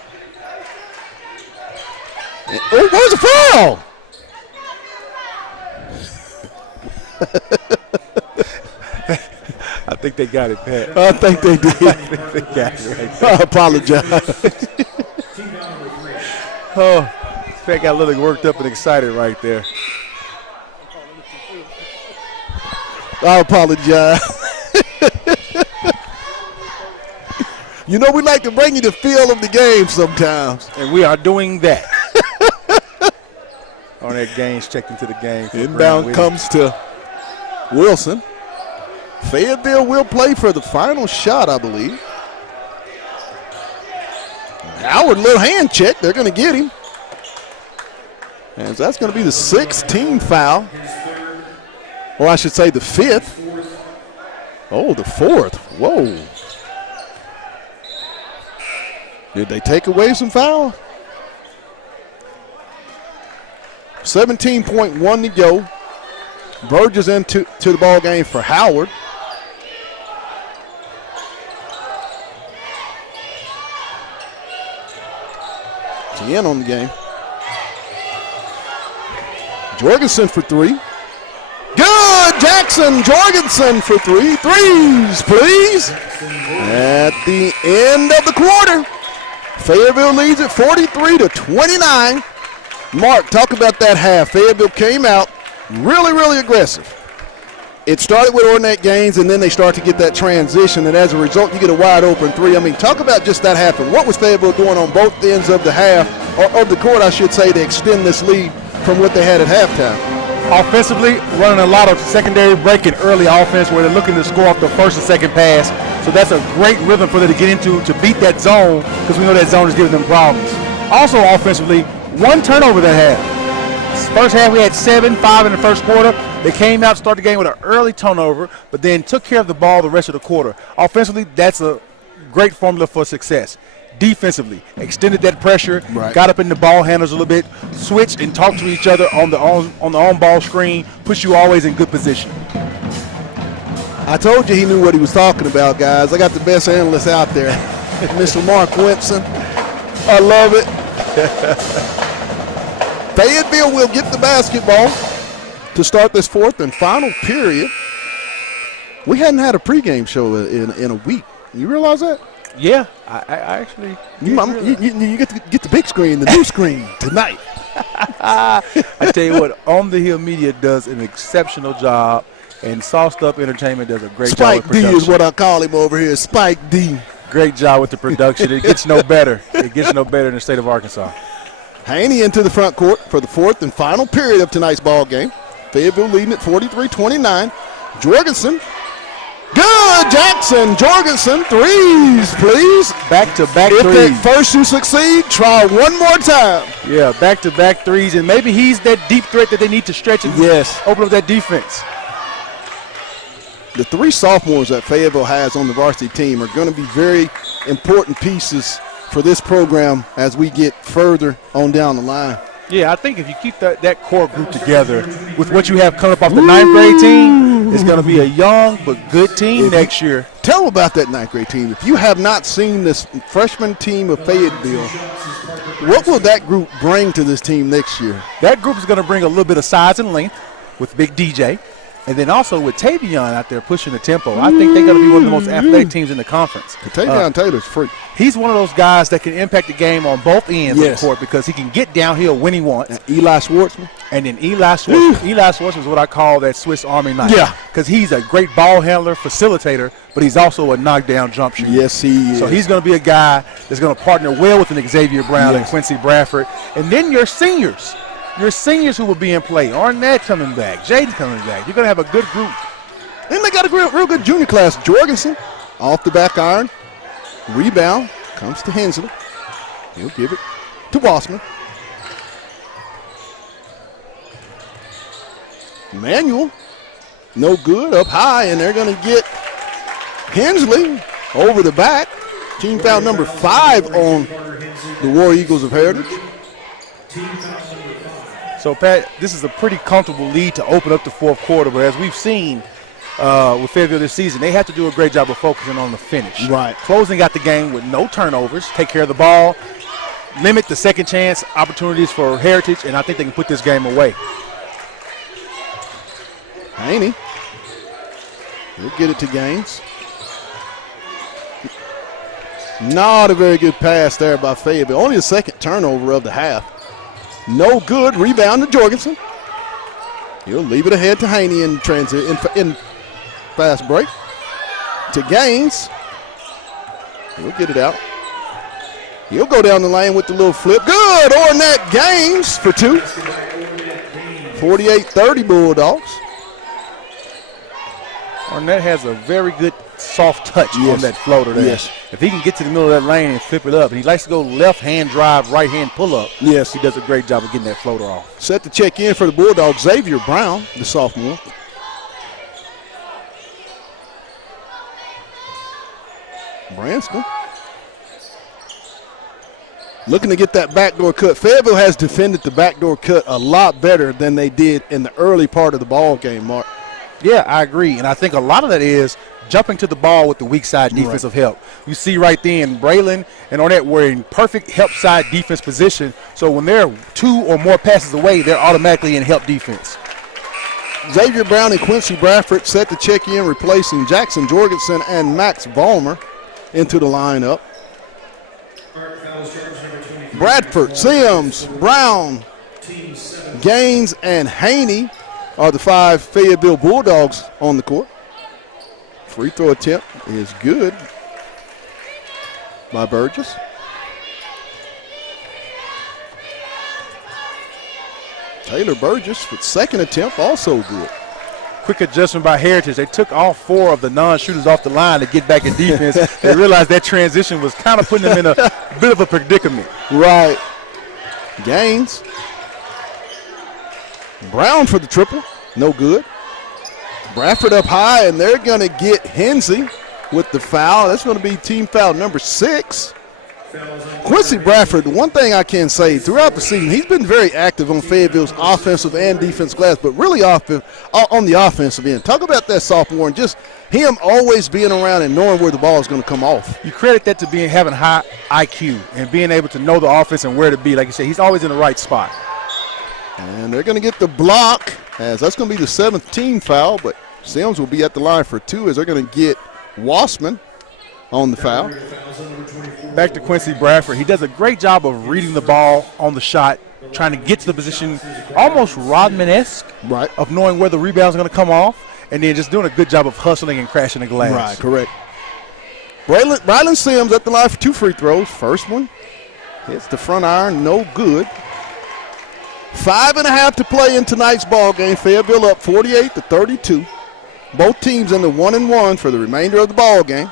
Oh, where's the foul? I think they got it, Pat. I think they did. I think they got it right there. I apologize. Oh, Pat got a little worked up and excited right there. I apologize. You know, we like to bring you the feel of the game sometimes. And we are doing that. On that Gaines checked into the game. Inbound comes to Wilson. Fayetteville will play for the final shot, I believe. Howard, little hand check. They're going to get him. And that's going to be the 6th team foul. Or I should say the 5th. Oh, the 4th. Whoa. Did they take away some foul? 17.1 to go. Burgess into the ball game for Howard. In on the game. Jorgensen for 3. Good! Jackson Jorgensen for 3. Threes, please. At the end of the quarter, Fayetteville leads it 43-29. Mark, talk about that half. Fayetteville came out really, really aggressive. It started with Ornette Gaines, and then they start to get that transition, and as a result, you get a wide open 3. I mean, talk about just that half. And what was Fayetteville doing on both ends of the half, or of the court, I should say, to extend this lead from what they had at halftime? Offensively, running a lot of secondary break and early offense where they're looking to score off the first and second pass. So that's a great rhythm for them to get into to beat that zone, because we know that zone is giving them problems. Also offensively, 1 turnover that half. First half we had 7, 5 in the first quarter. They came out, started the game with an early turnover, but then took care of the ball the rest of the quarter. Offensively, that's a great formula for success. Defensively, extended that pressure, got up in the ball handlers a little bit, switched and talked to each other on the on-ball screen, push you always in good position. I told you he knew what he was talking about, guys. I got the best analyst out there, Mr. Mark Wimpson. I love it. Fayetteville will get the basketball to start this 4th and final period. We hadn't had a pregame show in a week. You realize that? Yeah, I actually. You get the big screen, the new screen tonight. I tell you what, On the Hill Media does an exceptional job, and Sauced Up Entertainment does a great job with production. Spike D is what I call him over here, Spike D. Great job with the production. It gets no better. It gets no better in the state of Arkansas. Haney into the front court for the 4th and final period of tonight's ball game. Fayetteville leading at 43-29. Jorgensen. Good, Jackson Jorgensen. Threes, please. Back-to-back threes. threes. If at first you succeed, try one more time. Yeah, back-to-back threes, and maybe he's that deep threat that they need to stretch and open up that defense. The 3 sophomores that Fayetteville has on the varsity team are going to be very important pieces for this program as we get further on down the line. Yeah, I think if you keep that core group together with what you have coming up off the 9th grade team, it's going to be a young but good team next year. Tell them about that 9th grade team. If you have not seen this freshman team of Fayetteville, what will that group bring to this team next year? That group is going to bring a little bit of size and length with Big DJ. And then also with Tavion out there pushing the tempo. I think they're going to be one of the most athletic teams in the conference. Tavion Taylor's free. He's one of those guys that can impact the game on both ends of the court because he can get downhill when he wants. And Eli Schwartzman. And then Eli Schwartzman. Eli Schwartzman is what I call that Swiss Army knife. Yeah. Because he's a great ball handler, facilitator, but he's also a knockdown jump shooter. Yes, he is. So he's going to be a guy that's going to partner well with an Xavier Brown and Quincy Bradford. And then your seniors. Your seniors who will be in play. Arnett coming back. Jaden's coming back. You're going to have a good group. And they got a real good junior class. Jorgensen off the back iron. Rebound comes to Hensley. He'll give it to Bossman. Manuel, no good, up high, and they're going to get Hensley over the back. Team foul number 5 on the War Eagles of Heritage. So, Pat, this is a pretty comfortable lead to open up the fourth quarter, but as we've seen with Fayetteville this season, they have to do a great job of focusing on the finish. Right. Closing out the game with no turnovers, take care of the ball, limit the second chance opportunities for Heritage, and I think they can put this game away. Haney, he'll get it to Gaines. Not a very good pass there by Fayetteville. Only the second turnover of the half. No good. Rebound to Jorgensen. He'll leave it ahead to Haney in transit in fast break. To Gaines. He'll get it out. He'll go down the lane with the little flip. Good. Ornette Gaines for 2. 48-30 Bulldogs. Ornette has a very good soft touch on that floater there. Yes. If he can get to the middle of that lane and flip it up, and he likes to go left-hand drive, right-hand pull-up, yes, he does a great job of getting that floater off. Set to check in for the Bulldogs, Xavier Brown, the sophomore. Branscombe looking to get that backdoor cut. Fayetteville has defended the backdoor cut a lot better than they did in the early part of the ball game, Mark. Yeah, I agree, and I think a lot of that is jumping to the ball with the weak side defensive help. You see right then, Braylon and Ornette were in perfect help side defense position, so when they're 2 or more passes away, they're automatically in help defense. Xavier Brown and Quincy Bradford set to check in, replacing Jackson Jorgensen and Max Ballmer into the lineup. Bradford, Sims, Brown, Gaines, and Haney are the 5 Fayetteville Bulldogs on the court. Free throw attempt is good by Burgess. Taylor Burgess for second attempt, also good. Quick adjustment by Heritage. They took all 4 of the non-shooters off the line to get back in defense. They realized that transition was kind of putting them in a bit of a predicament. Right. Gaines. Brown for the triple, no good. Bradford up high, and they're going to get Hensley with the foul. That's going to be team foul number 6. Quincy Bradford, the one thing I can say throughout the season, he's been very active on Fayetteville's offensive and defensive glass, but really on the offensive end. Talk about that sophomore and just him always being around and knowing where the ball is going to come off. You credit that to having high IQ and being able to know the offense and where to be. Like you said, he's always in the right spot. And they're going to get the block, as that's going to be the 7th team foul, but Sims will be at the line for 2 as they're going to get Wassman on the foul. Back to Quincy Bradford. He does a great job of reading the ball on the shot, trying to get to the position, almost Rodman-esque, right, of knowing where the rebound's going to come off, and then just doing a good job of hustling and crashing the glass. Right, correct. Rylan Sims at the line for 2 free throws. First one hits the front iron, no good. 5.5 to play in tonight's ball game. Fayetteville up 48-32. Both teams in the 1-1 for the remainder of the ball game.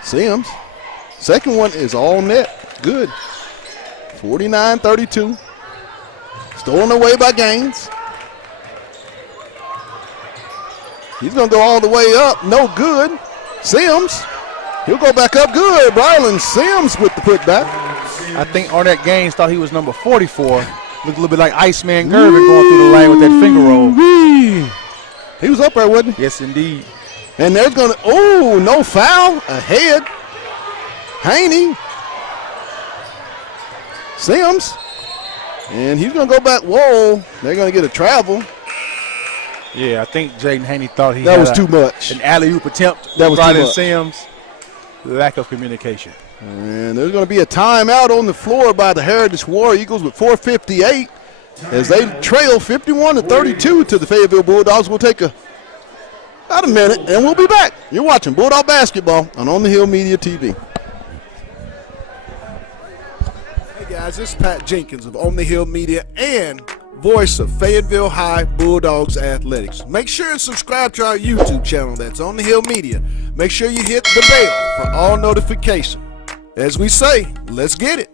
Sims, second one is all net, good. 49-32. Stolen away by Gaines. He's going to go all the way up, no good. Sims, he'll go back up, good. Rylan Sims with the putback. I think Ornette Gaines thought he was number 44. Looked a little bit like Iceman Gervin going through the lane with that finger roll. He was up there, wasn't he? Yes, indeed. And they're going to, no foul, ahead. Haney. Sims. And he's going to go back. Whoa, they're going to get a travel. Yeah, I think Jaden Haney thought that was too much. An alley-oop attempt. That was too much. Sims. Lack of communication. And there's going to be a timeout on the floor by the Heritage War Eagles with 4:58 as they trail 51-32 to the Fayetteville Bulldogs. We'll take about a minute, and we'll be back. You're watching Bulldog Basketball on the Hill Media TV. Hey guys, this is Pat Jenkins of On the Hill Media and voice of Fayetteville High Bulldogs Athletics. Make sure and subscribe to our YouTube channel that's On the Hill Media. Make sure you hit the bell for all notifications. As we say, let's get it.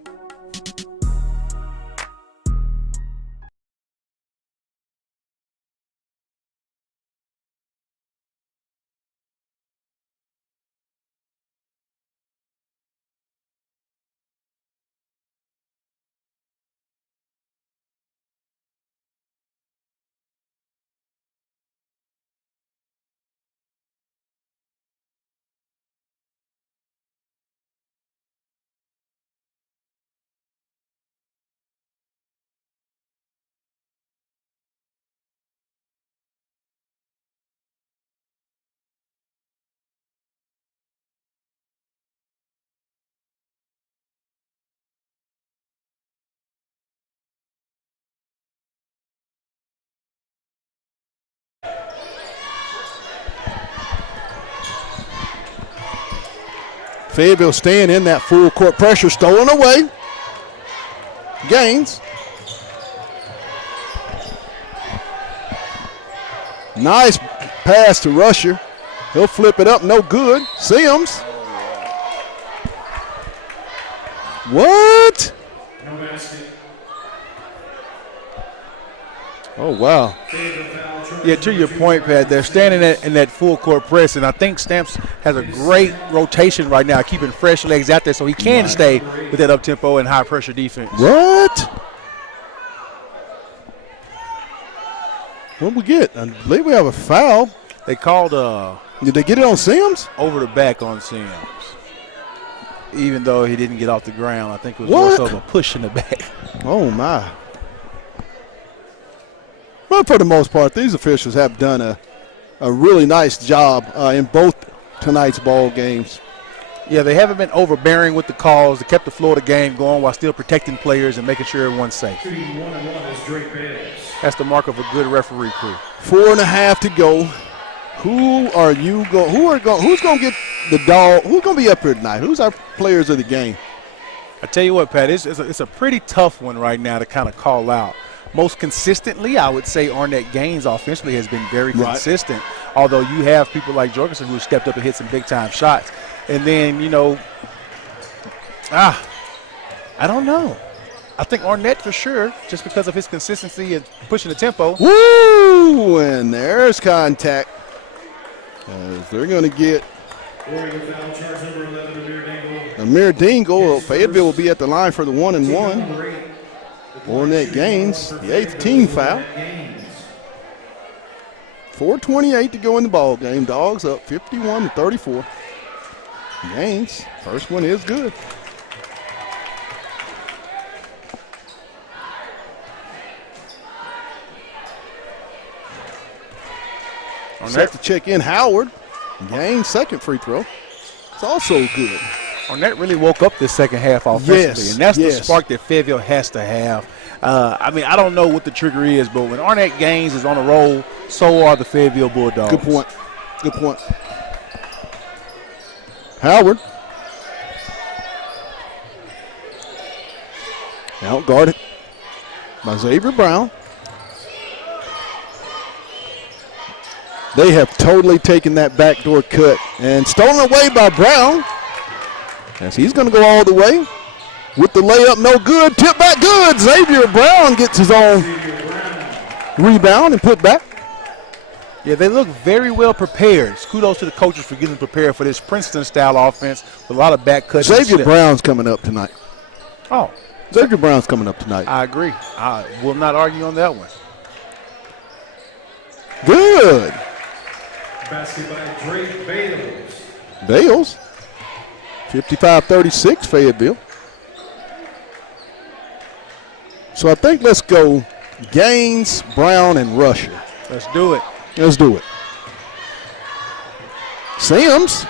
Fayetteville staying in that full court pressure, stolen away. Gaines. Nice pass to Rusher. He'll flip it up, no good. Sims. What? No basket. Oh, wow. Yeah, to your point, Pat, they're standing in that full court press, and I think Stamps has a great rotation right now, keeping fresh legs out there so he can stay with that up-tempo and high-pressure defense. What? What we get? I believe we have a foul. They called Did they get it on Sims? over the back on Sims. Even though he didn't get off the ground, I think it was What? more so of a push in the back. Oh, my. But for the most part, these officials have done a really nice job in both tonight's ball games. Yeah, they haven't been overbearing with the calls. They kept the flow of the game going while still protecting players and making sure everyone's safe. 1-1 is Drake Bales. That's the mark of a good referee crew. 4.5 to go. Who's going to get the dog? Who's going to be up here tonight? Who's our players of the game? I tell you what, Pat, it's a pretty tough one right now to kind of call out. Most consistently, I would say Arnett Gaines offensively has been very consistent, although you have people like Jorgensen who have stepped up and hit some big-time shots. And then, I don't know. I think Arnett for sure, just because of his consistency and pushing the tempo. Woo! And there's contact. As they're going to get Oregon foul charge number 11, Amir Dingle. Amir Dingle. Fayetteville will be at the line for the 1-1. Number 8. Arnett Gaines, the 8th team foul. 4:28 to go in the ball game. Dogs up 51-34. Gaines, first one is good. Set to check in Howard. Gaines, second free throw. It's also good. Arnett really woke up this second half offensively, and that's the spark that Fayetteville has to have. I don't know what the trigger is, but when Arnett Gaines is on a roll, so are the Fayetteville Bulldogs. Good point. Good point. Howard. Out guarded by Xavier Brown. They have totally taken that backdoor cut and stolen away by Brown. As he's going to go all the way with the layup, no good. Tip back good. Xavier Brown gets his own rebound and put back. Yeah, they look very well prepared. Kudos to the coaches for getting prepared for this Princeton-style offense with a lot of back cuts. Xavier Brown's coming up tonight. Oh. Xavier Brown's coming up tonight. I agree. I will not argue on that one. Good. Basket by Drake Bales. Bales. 55-36 Fayetteville. So I think let's go Gaines, Brown, and Rusher. Let's do it. Let's do it. Sims.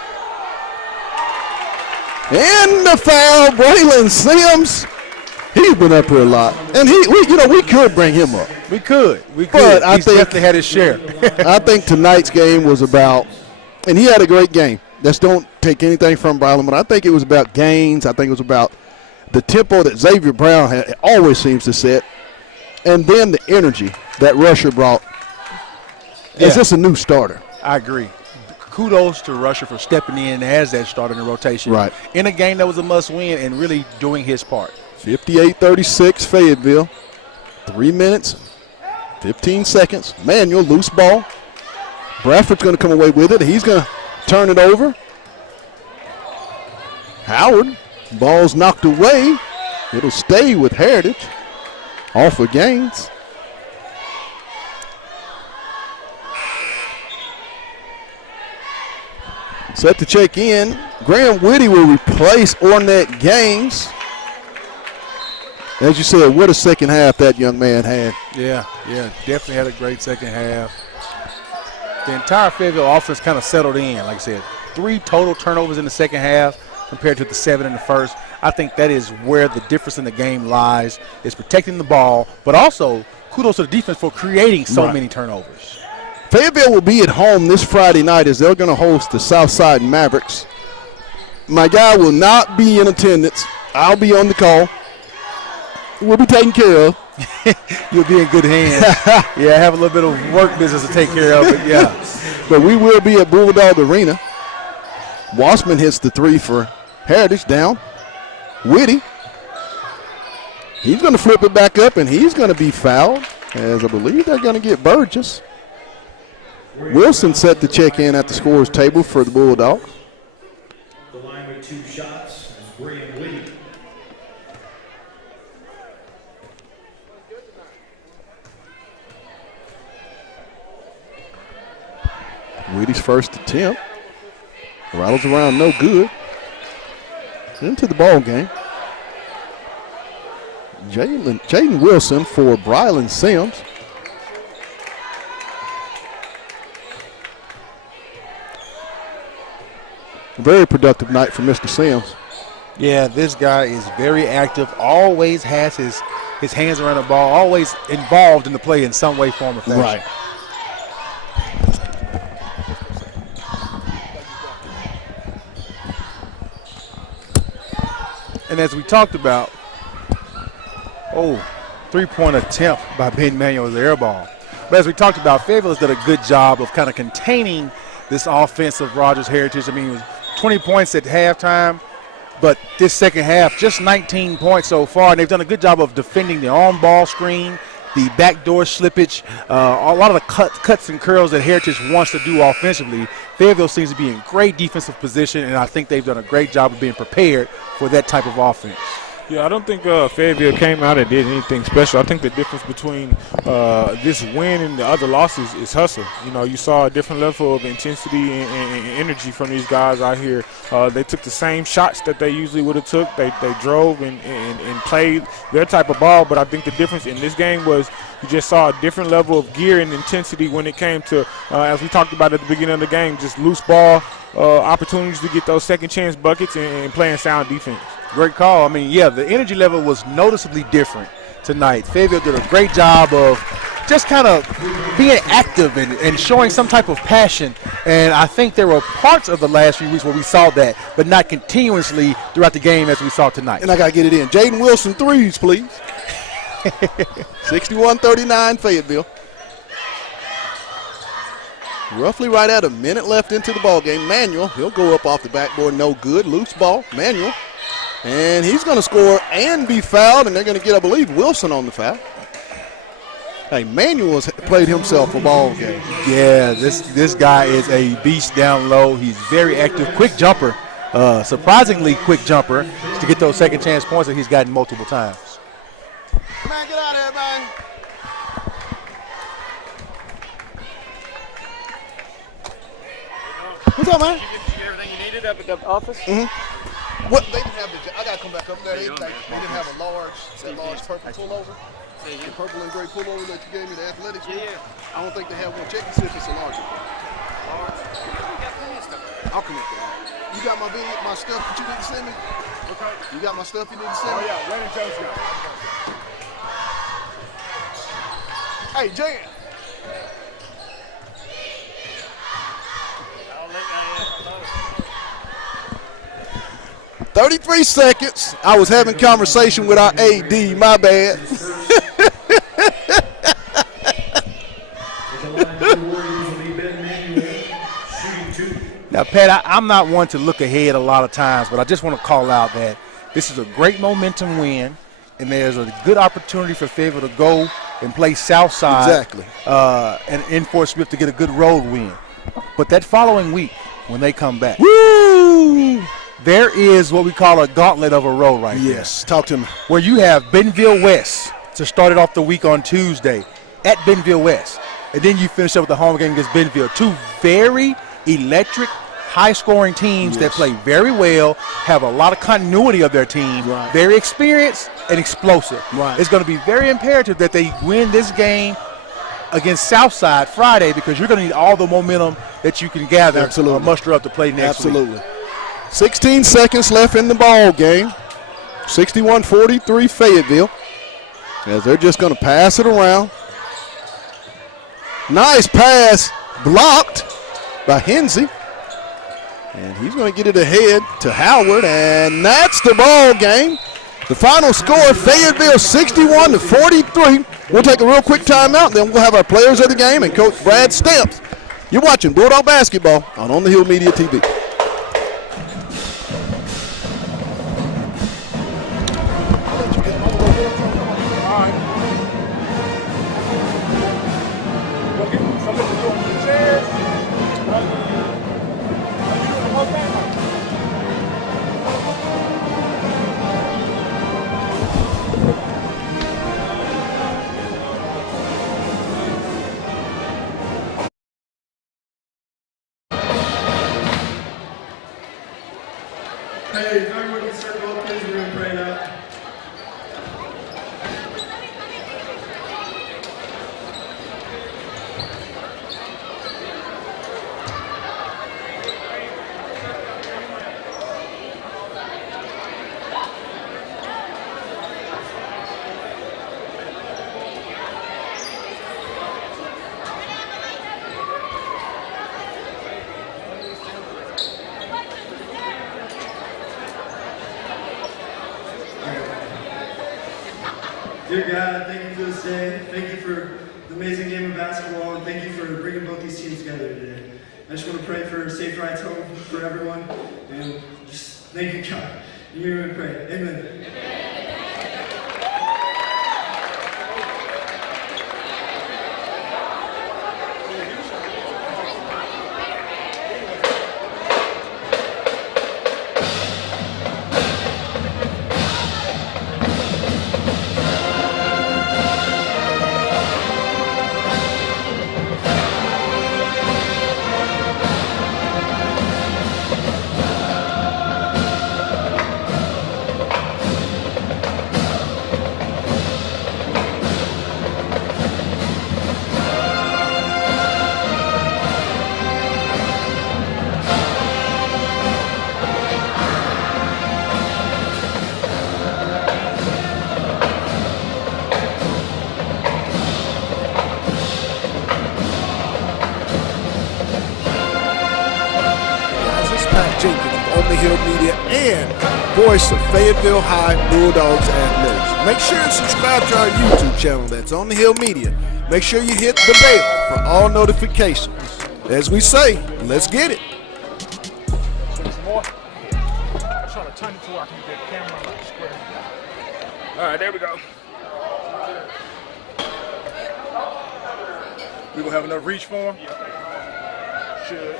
And the foul, Braylon Sims. He's been up here a lot. And we could bring him up. We could. But I He's think definitely had his share. I think tonight's game was about, and he had a great game. Let's don't take anything from Braylon, but I think it was about Gaines. I think it was about the tempo that Xavier Brown always seems to set, and then the energy that Rusher brought. Is this a new starter? I agree. Kudos to Rusher for stepping in as that starter in the rotation. Right. In a game that was a must-win and really doing his part. 58-36 Fayetteville. 3 minutes, 15 seconds. Manuel, loose ball. Bradford's going to come away with it. He's going to turn it over. Howard, ball's knocked away. It'll stay with Heritage. Off of Gaines. Set to check in. Graham Whitty will replace Ornette Gaines. As you said, what a second half that young man had. Yeah, definitely had a great second half. The entire Fayetteville offense kind of settled in. Like I said, 3 total turnovers in the second half compared to the 7 in the first. I think that is where the difference in the game lies, is protecting the ball, but also kudos to the defense for creating so many turnovers. Fayetteville will be at home this Friday night as they're going to host the Southside Mavericks. My guy will not be in attendance. I'll be on the call. We'll be taken care of. You'll be in good hands. Yeah, I have a little bit of work business to take care of, but yeah. But we will be at Bulldog Arena. Wassman hits the three for Heritage down. Whitty. He's going to flip it back up, and he's going to be fouled, as I believe they're going to get Burgess. Wilson set the check in at the scorer's table for the Bulldogs. The line with 2 shots is Graham Lee. Whitty's first attempt. Rattles around, no good. Into the ball game. Jaden Wilson for Brylan Sims. A very productive night for Mr. Sims. Yeah, this guy is very active, always has his hands around the ball, always involved in the play in some way, form, or fashion. Right. And as we talked about, three-point attempt by Ben Manuel was the air ball. But as we talked about, Fayetteville has done a good job of kind of containing this offense of Rogers Heritage. I mean, it was 20 points at halftime, but this second half, just 19 points so far. And they've done a good job of defending the on-ball screen, the backdoor slippage, a lot of the cuts and curls that Heritage wants to do offensively. Fayetteville seems to be in great defensive position, and I think they've done a great job of being prepared for that type of offense. Yeah, I don't think Fayetteville came out and did anything special. I think the difference between this win and the other losses is hustle. You know, you saw a different level of intensity and energy from these guys out here. They took the same shots that they usually would have took. They drove and played their type of ball, but I think the difference in this game was you just saw a different level of gear and intensity when it came to, as we talked about at the beginning of the game, just loose ball opportunities to get those second chance buckets and playing sound defense. Great call. I mean, yeah, the energy level was noticeably different tonight. Fayetteville did a great job of just kind of being active and showing some type of passion. And I think there were parts of the last few weeks where we saw that, but not continuously throughout the game as we saw tonight. And I got to get it in. Jaden Wilson, threes, please. 61-39 Fayetteville. Roughly right at a minute left into the ball game. Manuel, he'll go up off the backboard, no good. Loose ball, Manuel. And he's going to score and be fouled, and they're going to get, I believe, Wilson on the foul. Hey, Manuel has played himself a ball game. Yeah, this guy is a beast down low. He's very active, quick jumper, surprisingly quick jumper to get those second chance points that he's gotten multiple times. Man, get out of here, man. What's up, man? You get everything you needed up at the office? Mm-hmm. What they didn't have I gotta come back up there. They didn't have a large purple pullover. The purple and gray pullover that you gave me, the athletics one. Yeah. I don't think they have one. Check and see if it's a large one. I'll come up there. You got my stuff that you need to send me? Okay. You got my stuff you need to send me? Oh, yeah, Lennon Joseph. Hey, Jan. 33 seconds. I was having conversation with our AD. My bad. Now, Pat, I'm not one to look ahead a lot of times, but I just want to call out that this is a great momentum win, and there's a good opportunity for Fayetteville to go and play Southside. Exactly. And in Fort Smith to get a good road win. But that following week, when they come back, woo! There is what we call a gauntlet of a road right there. Yes, talk to me. Where you have Bentonville West to start it off the week on Tuesday at Bentonville West. And then you finish up with the home game against Bentonville. Two very electric, high-scoring teams that play very well, have a lot of continuity of their team, very experienced and explosive. Right. It's going to be very imperative that they win this game against Southside Friday because you're going to need all the momentum that you can gather or muster up to play next week. 16 seconds left in the ball game. 61-43 Fayetteville. As they're just going to pass it around. Nice pass blocked by Hensey. And he's going to get it ahead to Howard, and that's the ball game. The final score, Fayetteville 61-43. We'll take a real quick timeout, and then we'll have our players of the game and Coach Brad Stamps. You're watching Bulldog Basketball on the Hill Media TV. Hey, if everyone can circle up, please, we're going to pray now. Dear God, thank you for this day. Thank you for the amazing game of basketball, and thank you for bringing both these teams together today. I just want to pray for safe rides home for everyone, and just thank you, God. In your name we pray. Amen. Jenkins of On the Hill Media and voice of Fayetteville High Bulldogs Athletics. Make sure and subscribe to our YouTube channel that's On the Hill Media. Make sure you hit the bell for all notifications. As we say, let's get it. Trying to turn it to where I can get that camera like square. All right, there we go. We gonna have enough reach for him? Should.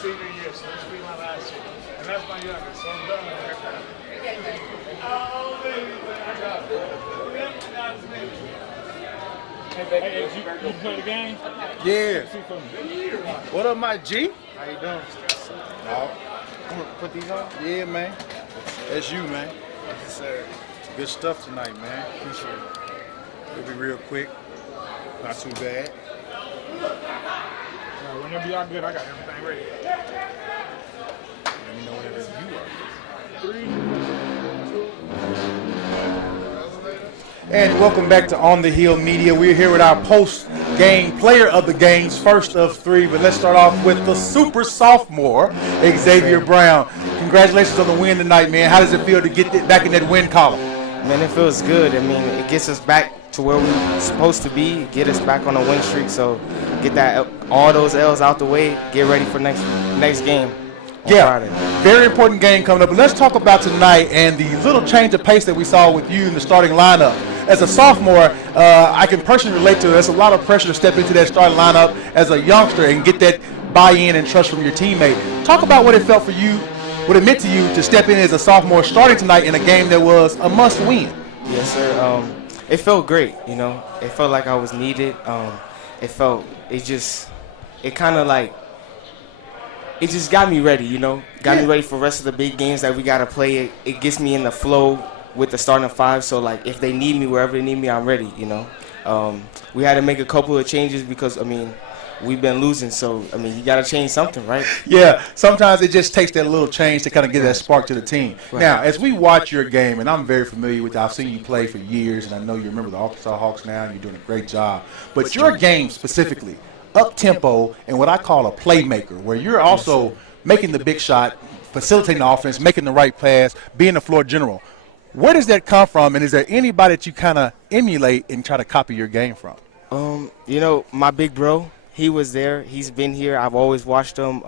Senior year, so this will be my last year. And that's my youngest, so I'm done with that. Oh, baby, I got it. Hey, you play the game? Yeah. What up, my G? How you doing? No. I'm gonna put these on. Yeah, man. That's you, man. Yes, sir. Good stuff tonight, man. Appreciate it. It'll be real quick. Not too bad. Whenever y'all good, I got everything ready. Let me know whenever you are. And welcome back to On the Hill Media. We're here with our post-game player of the games, first of three. But let's start off with the super sophomore, Xavier Brown. Congratulations on the win tonight, man. How does it feel to get back in that win column? Man, it feels good. I mean, it gets us back to where we're supposed to be, get us back on a win streak. So get that all those L's out the way, get ready for next game. Yeah, very important game coming up. But let's talk about tonight and the little change of pace that we saw with you in the starting lineup. As a sophomore, I can personally relate to it. There's a lot of pressure to step into that starting lineup as a youngster and get that buy-in and trust from your teammate. Talk about what it felt for you, what it meant to you to step in as a sophomore starting tonight in a game that was a must-win. Yes, sir. It felt great, you know. It felt like I was needed. It just got me ready, you know. Got me ready for the rest of the big games that we got to play. It gets me in the flow with the starting five. So, like, if they need me, wherever they need me, I'm ready, you know. We had to make a couple of changes because, I mean, we've been losing. So I mean, you got to change something, right? Yeah, sometimes it just takes that little change to kind of give that spark to the team. Right. Now, as we watch your game, and I'm very familiar with you, I've seen you play for years, and I know you remember the Arkansas Hawks now, and you're doing a great job. But your game specifically, up-tempo and what I call a playmaker, where you're also making the big shot, facilitating the offense, making the right pass, being the floor general. Where does that come from, and is there anybody that you kind of emulate and try to copy your game from? You know, my big bro, he was there. He's been here. I've always watched him.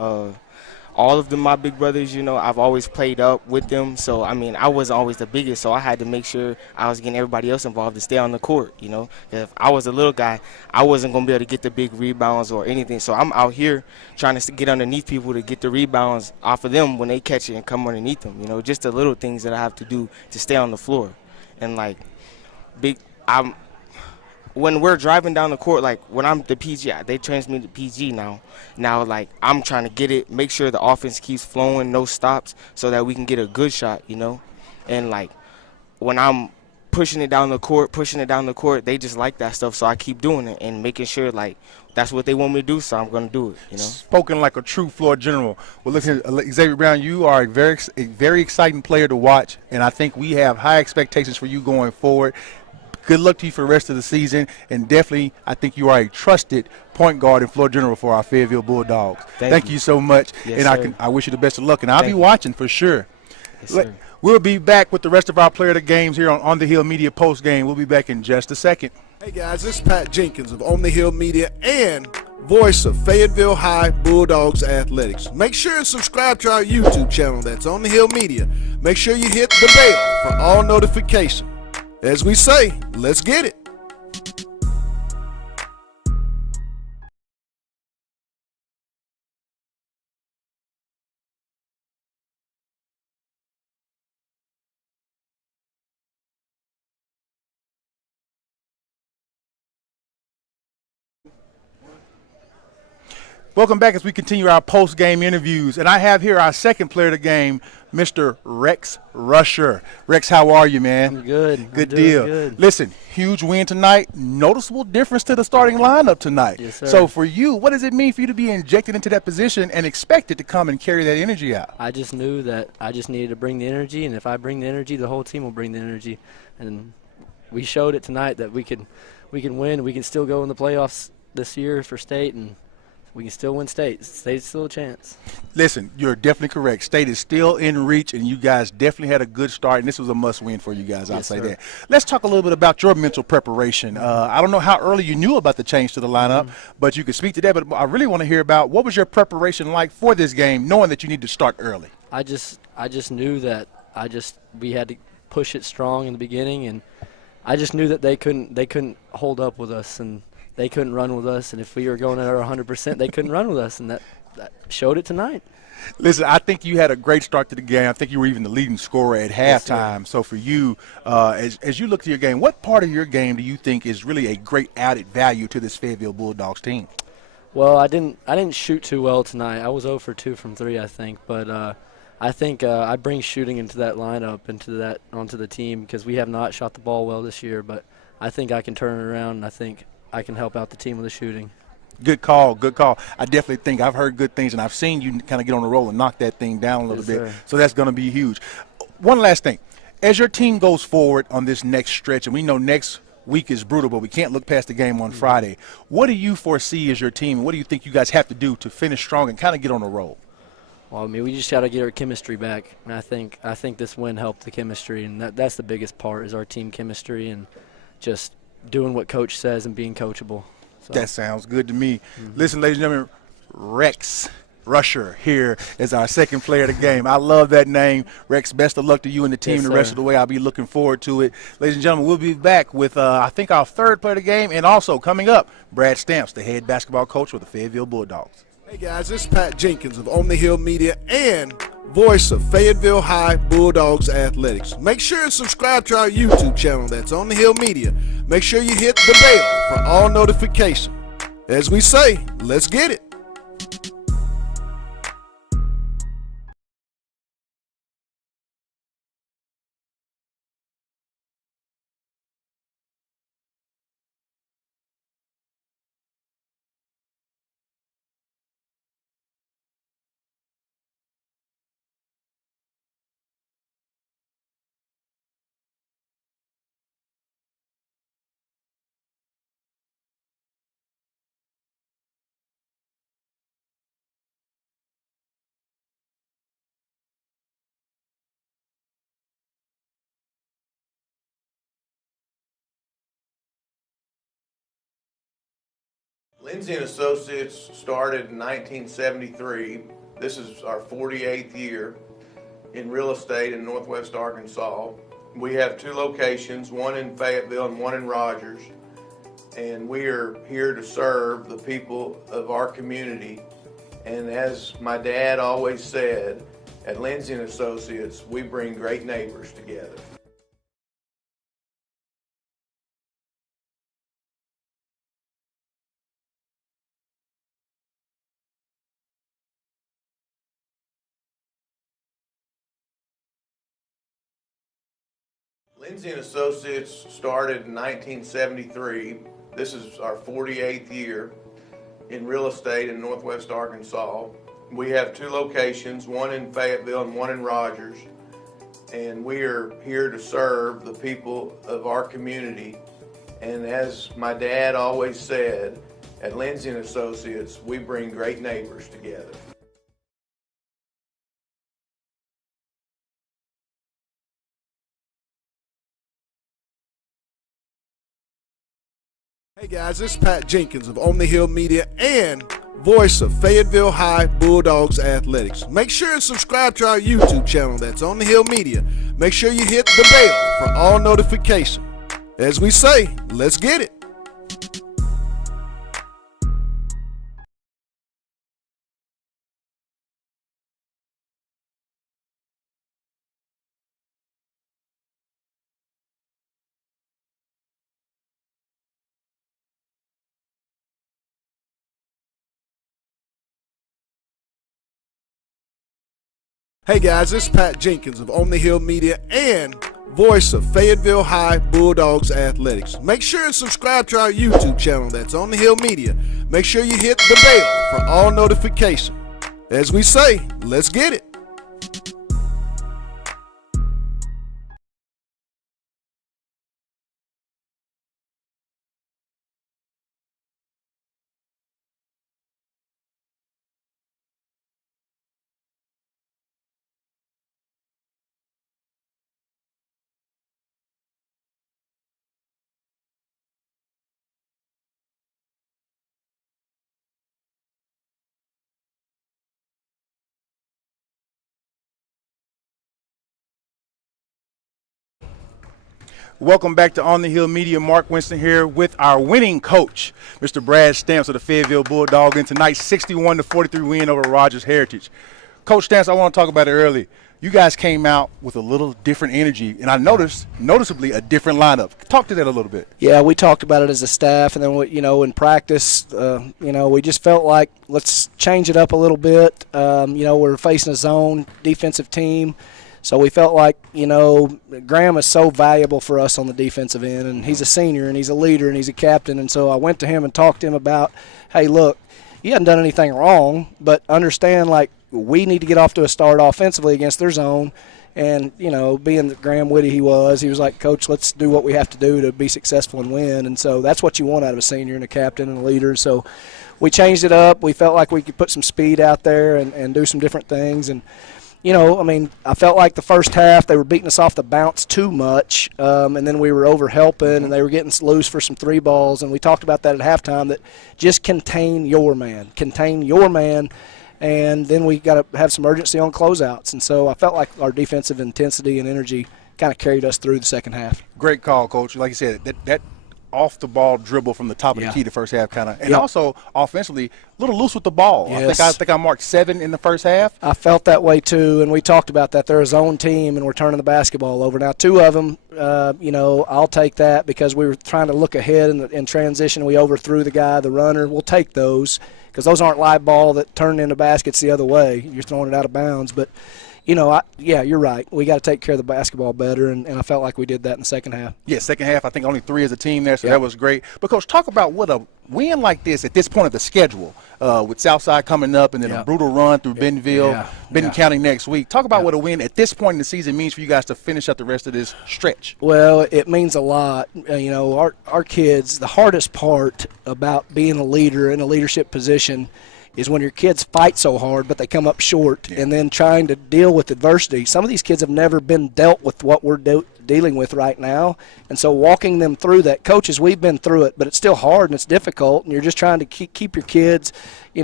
All of them, my big brothers, you know, I've always played up with them. So, I mean, I wasn't always the biggest, so I had to make sure I was getting everybody else involved to stay on the court, you know. If I was a little guy, I wasn't going to be able to get the big rebounds or anything. So I'm out here trying to get underneath people to get the rebounds off of them when they catch it and come underneath them, you know, just the little things that I have to do to stay on the floor. And, like, when we're driving down the court, like when I'm the PG, they transmit me to PG now. Now, like, I'm trying to get it, make sure the offense keeps flowing, no stops, so that we can get a good shot, you know. And, like, when I'm pushing it down the court, they just like that stuff. So I keep doing it and making sure, like, that's what they want me to do, so I'm going to do it, you know. Spoken like a true floor general. Well, listen, Xavier Brown, you are a very exciting player to watch, and I think we have high expectations for you going forward. Good luck to you for the rest of the season, and definitely I think you are a trusted point guard and floor general for our Fayetteville Bulldogs. Thank you so much, yes, and I wish you the best of luck, and I'll be watching for sure. Yes, sir. We'll be back with the rest of our player of the games here on the Hill Media post game. We'll be back in just a second. Hey guys, this is Pat Jenkins of On the Hill Media and voice of Fayetteville High Bulldogs Athletics. Make sure and subscribe to our YouTube channel that's On the Hill Media. Make sure you hit the bell for all notifications. As we say, let's get it. Welcome back as we continue our post-game interviews. And I have here our second player of the game, Mr. Rex Rusher. Rex, how are you, man? I'm good. Good deal. Good. Listen, huge win tonight. Noticeable difference to the starting lineup tonight. Yes, sir. So for you, what does it mean for you to be injected into that position and expected to come and carry that energy out? I just knew that I just needed to bring the energy, and if I bring the energy, the whole team will bring the energy. And we showed it tonight that we can win. We can still go in the playoffs this year for state, and we can still win state. State's still a chance. Listen, you're definitely correct. State is still in reach, and you guys definitely had a good start, and this was a must-win for you guys. I'll say that. Let's talk a little bit about your mental preparation. I don't know how early you knew about the change to the lineup, but you could speak to that. But I really want to hear about what was your preparation like for this game, knowing that you need to start early. I just knew that we had to push it strong in the beginning, and I just knew that they couldn't hold up with us, and they couldn't run with us, and if we were going at our 100%, they couldn't run with us, and that showed it tonight. Listen, I think you had a great start to the game. I think you were even the leading scorer at halftime. Yes, so for you, as you look to your game, what part of your game do you think is really a great added value to this Fayetteville Bulldogs team? Well, I didn't shoot too well tonight. I was 0 for 2 from 3, I think, but I think I bring shooting into that lineup, onto the team, because we have not shot the ball well this year, but I think I can turn it around, and I think I can help out the team with the shooting. Good call, good call. I definitely think I've heard good things, and I've seen you kind of get on the roll and knock that thing down a little bit. Sir. So that's going to be huge. One last thing. As your team goes forward on this next stretch, and we know next week is brutal, but we can't look past the game on Friday, what do you foresee as your team, and what do you think you guys have to do to finish strong and kind of get on the roll? Well, I mean, we just got to get our chemistry back, and I think this win helped the chemistry, and that's the biggest part is our team chemistry and just doing what coach says and being coachable. So. That sounds good to me. Listen, ladies and gentlemen, Rex Rusher here is our second player of the game. I love that name. Rex, best of luck to you and the team the rest of the way. I'll be looking forward to it. Ladies and gentlemen, we'll be back with, I think, our third player of the game, and also coming up, Brad Stamps, the head basketball coach for the Fayetteville Bulldogs. Hey guys, this is Pat Jenkins of On the Hill Media and voice of Fayetteville High Bulldogs Athletics. Make sure and subscribe to our YouTube channel that's On the Hill Media. Make sure you hit the bell for all notifications. As we say, let's get it. Lindsay and Associates started in 1973. This is our 48th year in real estate in Northwest Arkansas. We have two locations, one in Fayetteville and one in Rogers. And we are here to serve the people of our community. And as my dad always said, at Lindsay and Associates, we bring great neighbors together. Lindsay and Associates started in 1973. This is our 48th year in real estate in Northwest Arkansas. We have two locations, one in Fayetteville and one in Rogers. And we are here to serve the people of our community. And as my dad always said, at Lindsay and Associates, we bring great neighbors together. Hey guys, this is Pat Jenkins of On the Hill Media and voice of Fayetteville High Bulldogs Athletics. Make sure and subscribe to our YouTube channel, that's On the Hill Media. Make sure you hit the bell for all notifications. As we say, let's get it. Hey guys, this is Pat Jenkins of On the Hill Media and voice of Fayetteville High Bulldogs Athletics. Make sure and subscribe to our YouTube channel, that's On the Hill Media. Make sure you hit the bell for all notifications. As we say, let's get it. Welcome back to On the Hill Media. Mark Winston here with our winning coach, Mr. Brad Stamps of the Fayetteville Bulldogs, in tonight's 61-43 win over Rogers Heritage. Coach Stamps, I want to talk about it early. You guys came out with a little different energy, and I noticeably a different lineup. Talk to that a little bit. Yeah, we talked about it as a staff, and then in practice, we just felt like let's change it up a little bit. We're facing a zone defensive team. So we felt like, Graham is so valuable for us on the defensive end, and he's a senior, and he's a leader, and he's a captain. And so I went to him and talked to him about, hey, look, you haven't done anything wrong, but understand, we need to get off to a start offensively against their zone. And, being the Graham Whitty he was like, Coach, let's do what we have to do to be successful and win. And so that's what you want out of a senior and a captain and a leader. So we changed it up. We felt like we could put some speed out there and do some different things. And, I felt like the first half they were beating us off the bounce too much, and then we were over-helping, and they were getting loose for some three balls. And we talked about that at halftime, that just contain your man, and then we got to have some urgency on closeouts. And so I felt like our defensive intensity and energy kind of carried us through the second half. Great call, Coach. Like you said, that off-the-ball dribble from the top of the key the first half kind of. And also, offensively, a little loose with the ball. Yes. I think I marked 7 in the first half. I felt that way, too, and we talked about that. They're a zone team, and we're turning the basketball over. Now, 2 of them, I'll take that because we were trying to look ahead in transition. We overthrew the guy, the runner. We'll take those because those aren't live ball that turn into baskets the other way. You're throwing it out of bounds. But, you're right. We got to take care of the basketball better, and I felt like we did that in the second half. Yeah, second half, I think only 3 as a team there, so that was great. But, Coach, talk about what a win like this at this point of the schedule, with Southside coming up and then a brutal run through Bentonville, Benton County next week. Talk about what a win at this point in the season means for you guys to finish up the rest of this stretch. Well, it means a lot. Our kids, the hardest part about being a leader in a leadership position is when your kids fight so hard but they come up short, and then trying to deal with adversity. Some of these kids have never been dealt with what we're dealing with right now, and so walking them through that. Coaches, we've been through it, but it's still hard and it's difficult, and you're just trying to keep your kids, we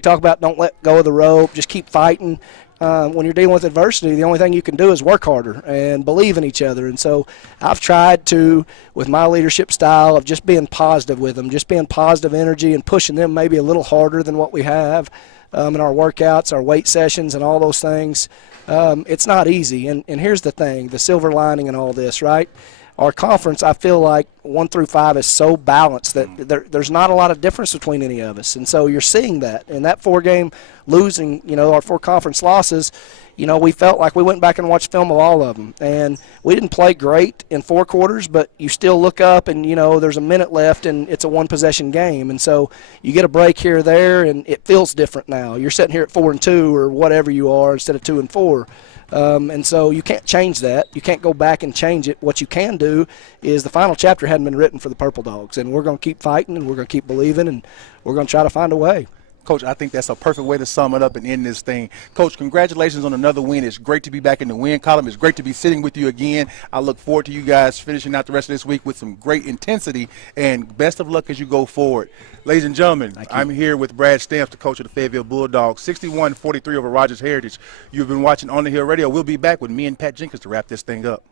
talk about don't let go of the rope, just keep fighting. When you're dealing with adversity, the only thing you can do is work harder and believe in each other. And so I've tried to, with my leadership style of just being positive with them, just being positive energy and pushing them maybe a little harder than what we have in our workouts, our weight sessions, and all those things. It's not easy. And here's the thing, the silver lining in all this, right? Our conference, I feel like 1 through 5 is so balanced that there's not a lot of difference between any of us. And so you're seeing that. In that 4-game losing, our 4 conference losses, we felt like we went back and watched film of all of them. And we didn't play great in 4 quarters, but you still look up and, there's a minute left and it's a 1-possession game. And so you get a break here or there, and it feels different now. You're sitting here at 4-2 or whatever you are instead of 2-4. And so you can't change that. You can't go back and change it. What you can do is the final chapter hadn't been written for the Purple Dogs, and we're going to keep fighting, and we're going to keep believing, and we're going to try to find a way. Coach, I think that's a perfect way to sum it up and end this thing. Coach, congratulations on another win. It's great to be back in the win column. It's great to be sitting with you again. I look forward to you guys finishing out the rest of this week with some great intensity, and best of luck as you go forward. Ladies and gentlemen, I'm here with Brad Stamps, the coach of the Fayetteville Bulldogs, 61-43 over Rogers Heritage. You've been watching On the Hill Radio. We'll be back with me and Pat Jenkins to wrap this thing up.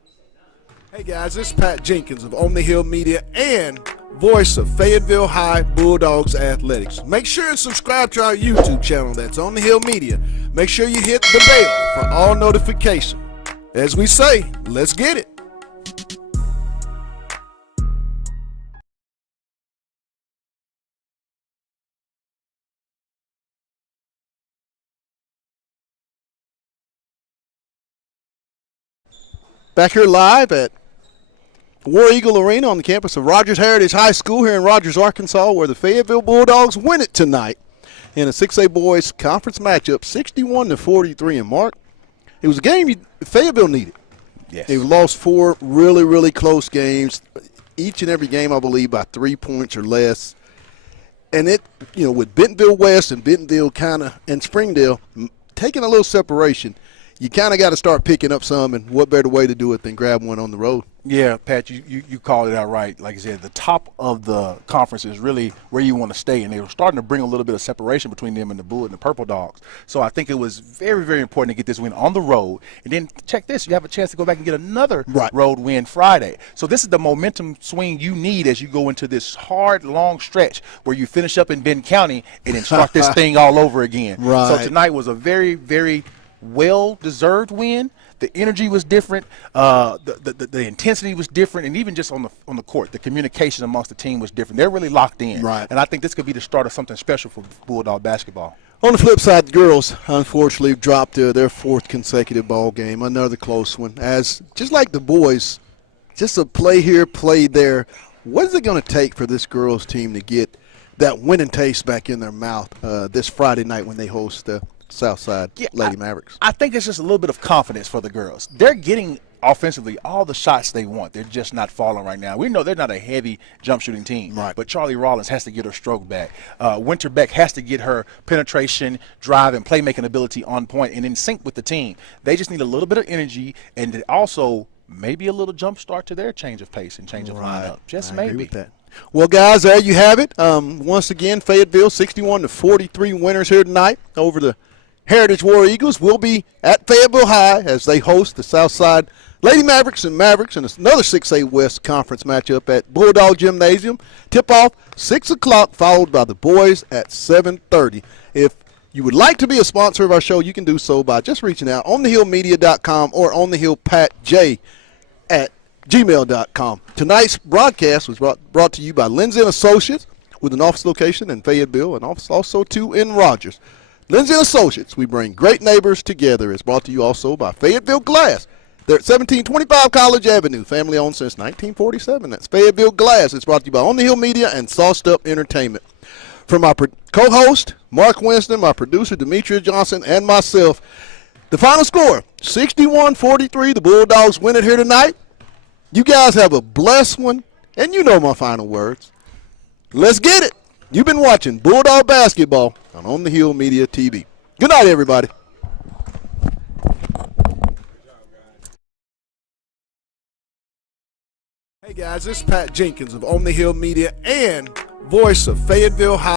Hey guys, this is Pat Jenkins of On the Hill Media and voice of Fayetteville High Bulldogs Athletics. Make sure and subscribe to our YouTube channel, that's On the Hill Media. Make sure you hit the bell for all notifications. As we say, let's get it. Back here live at War Eagle Arena on the campus of Rogers Heritage High School here in Rogers, Arkansas, where the Fayetteville Bulldogs win it tonight in a 6A boys conference matchup, 61-43. And Mark, it was a game Fayetteville needed. Yes. They've lost 4 really, really close games, each and every game, I believe, by 3 points or less. And it, with Bentonville West and Bentonville and Springdale taking a little separation, you kind of got to start picking up some, and what better way to do it than grab one on the road? Yeah, Pat, you called it out right. Like I said, the top of the conference is really where you want to stay, and they were starting to bring a little bit of separation between them and the Bull and the Purple Dogs. So I think it was very, very important to get this win on the road. And then check this, you have a chance to go back and get another road win Friday. So this is the momentum swing you need as you go into this hard, long stretch where you finish up in Benton County and then start this thing all over again. Right. So tonight was a very, very well-deserved win. The energy was different, the intensity was different, and even just on the court, the communication amongst the team was different. They're really locked in, right? And I think this could be the start of something special for Bulldog basketball. On the flip side, the girls unfortunately dropped their 4th consecutive ball game, another close one. As just like the boys, just a play here, play there. What is it going to take for this girls team to get that winning taste back in their mouth this Friday night when they host the Southside Lady Mavericks? I think it's just a little bit of confidence for the girls. They're getting offensively all the shots they want. They're just not falling right now. We know they're not a heavy jump shooting team, right? But Charlie Rollins has to get her stroke back. Winter Beck has to get her penetration, drive, and playmaking ability on point and in sync with the team. They just need a little bit of energy and also maybe a little jump start to their change of pace and change of lineup. Just maybe. Agree with that. Well, guys, there you have it. Once again, Fayetteville 61-43 winners here tonight over the Heritage War Eagles. Will be at Fayetteville High as they host the Southside Lady Mavericks and another 6A West Conference matchup at Bulldog Gymnasium. Tip-off 6 o'clock, followed by the boys at 7:30. If you would like to be a sponsor of our show, you can do so by just reaching out on thehillmedia.com or on the Hill Pat J at gmail.com. Tonight's broadcast was brought to you by Lindsay & Associates with an office location in Fayetteville and also 2 in Rogers. Lindsay & Associates, we bring great neighbors together. It's brought to you also by Fayetteville Glass. They're at 1725 College Avenue, family owned since 1947. That's Fayetteville Glass. It's brought to you by On the Hill Media and Sauced Up Entertainment. From our co-host, Mark Winston, my producer, Demetria Johnson, and myself, the final score, 61-43. The Bulldogs win it here tonight. You guys have a blessed one, and you know my final words. Let's get it. You've been watching Bulldog Basketball on the Hill Media TV. Good night, everybody. Hey guys, this is Pat Jenkins of On the Hill Media and voice of Fayetteville High.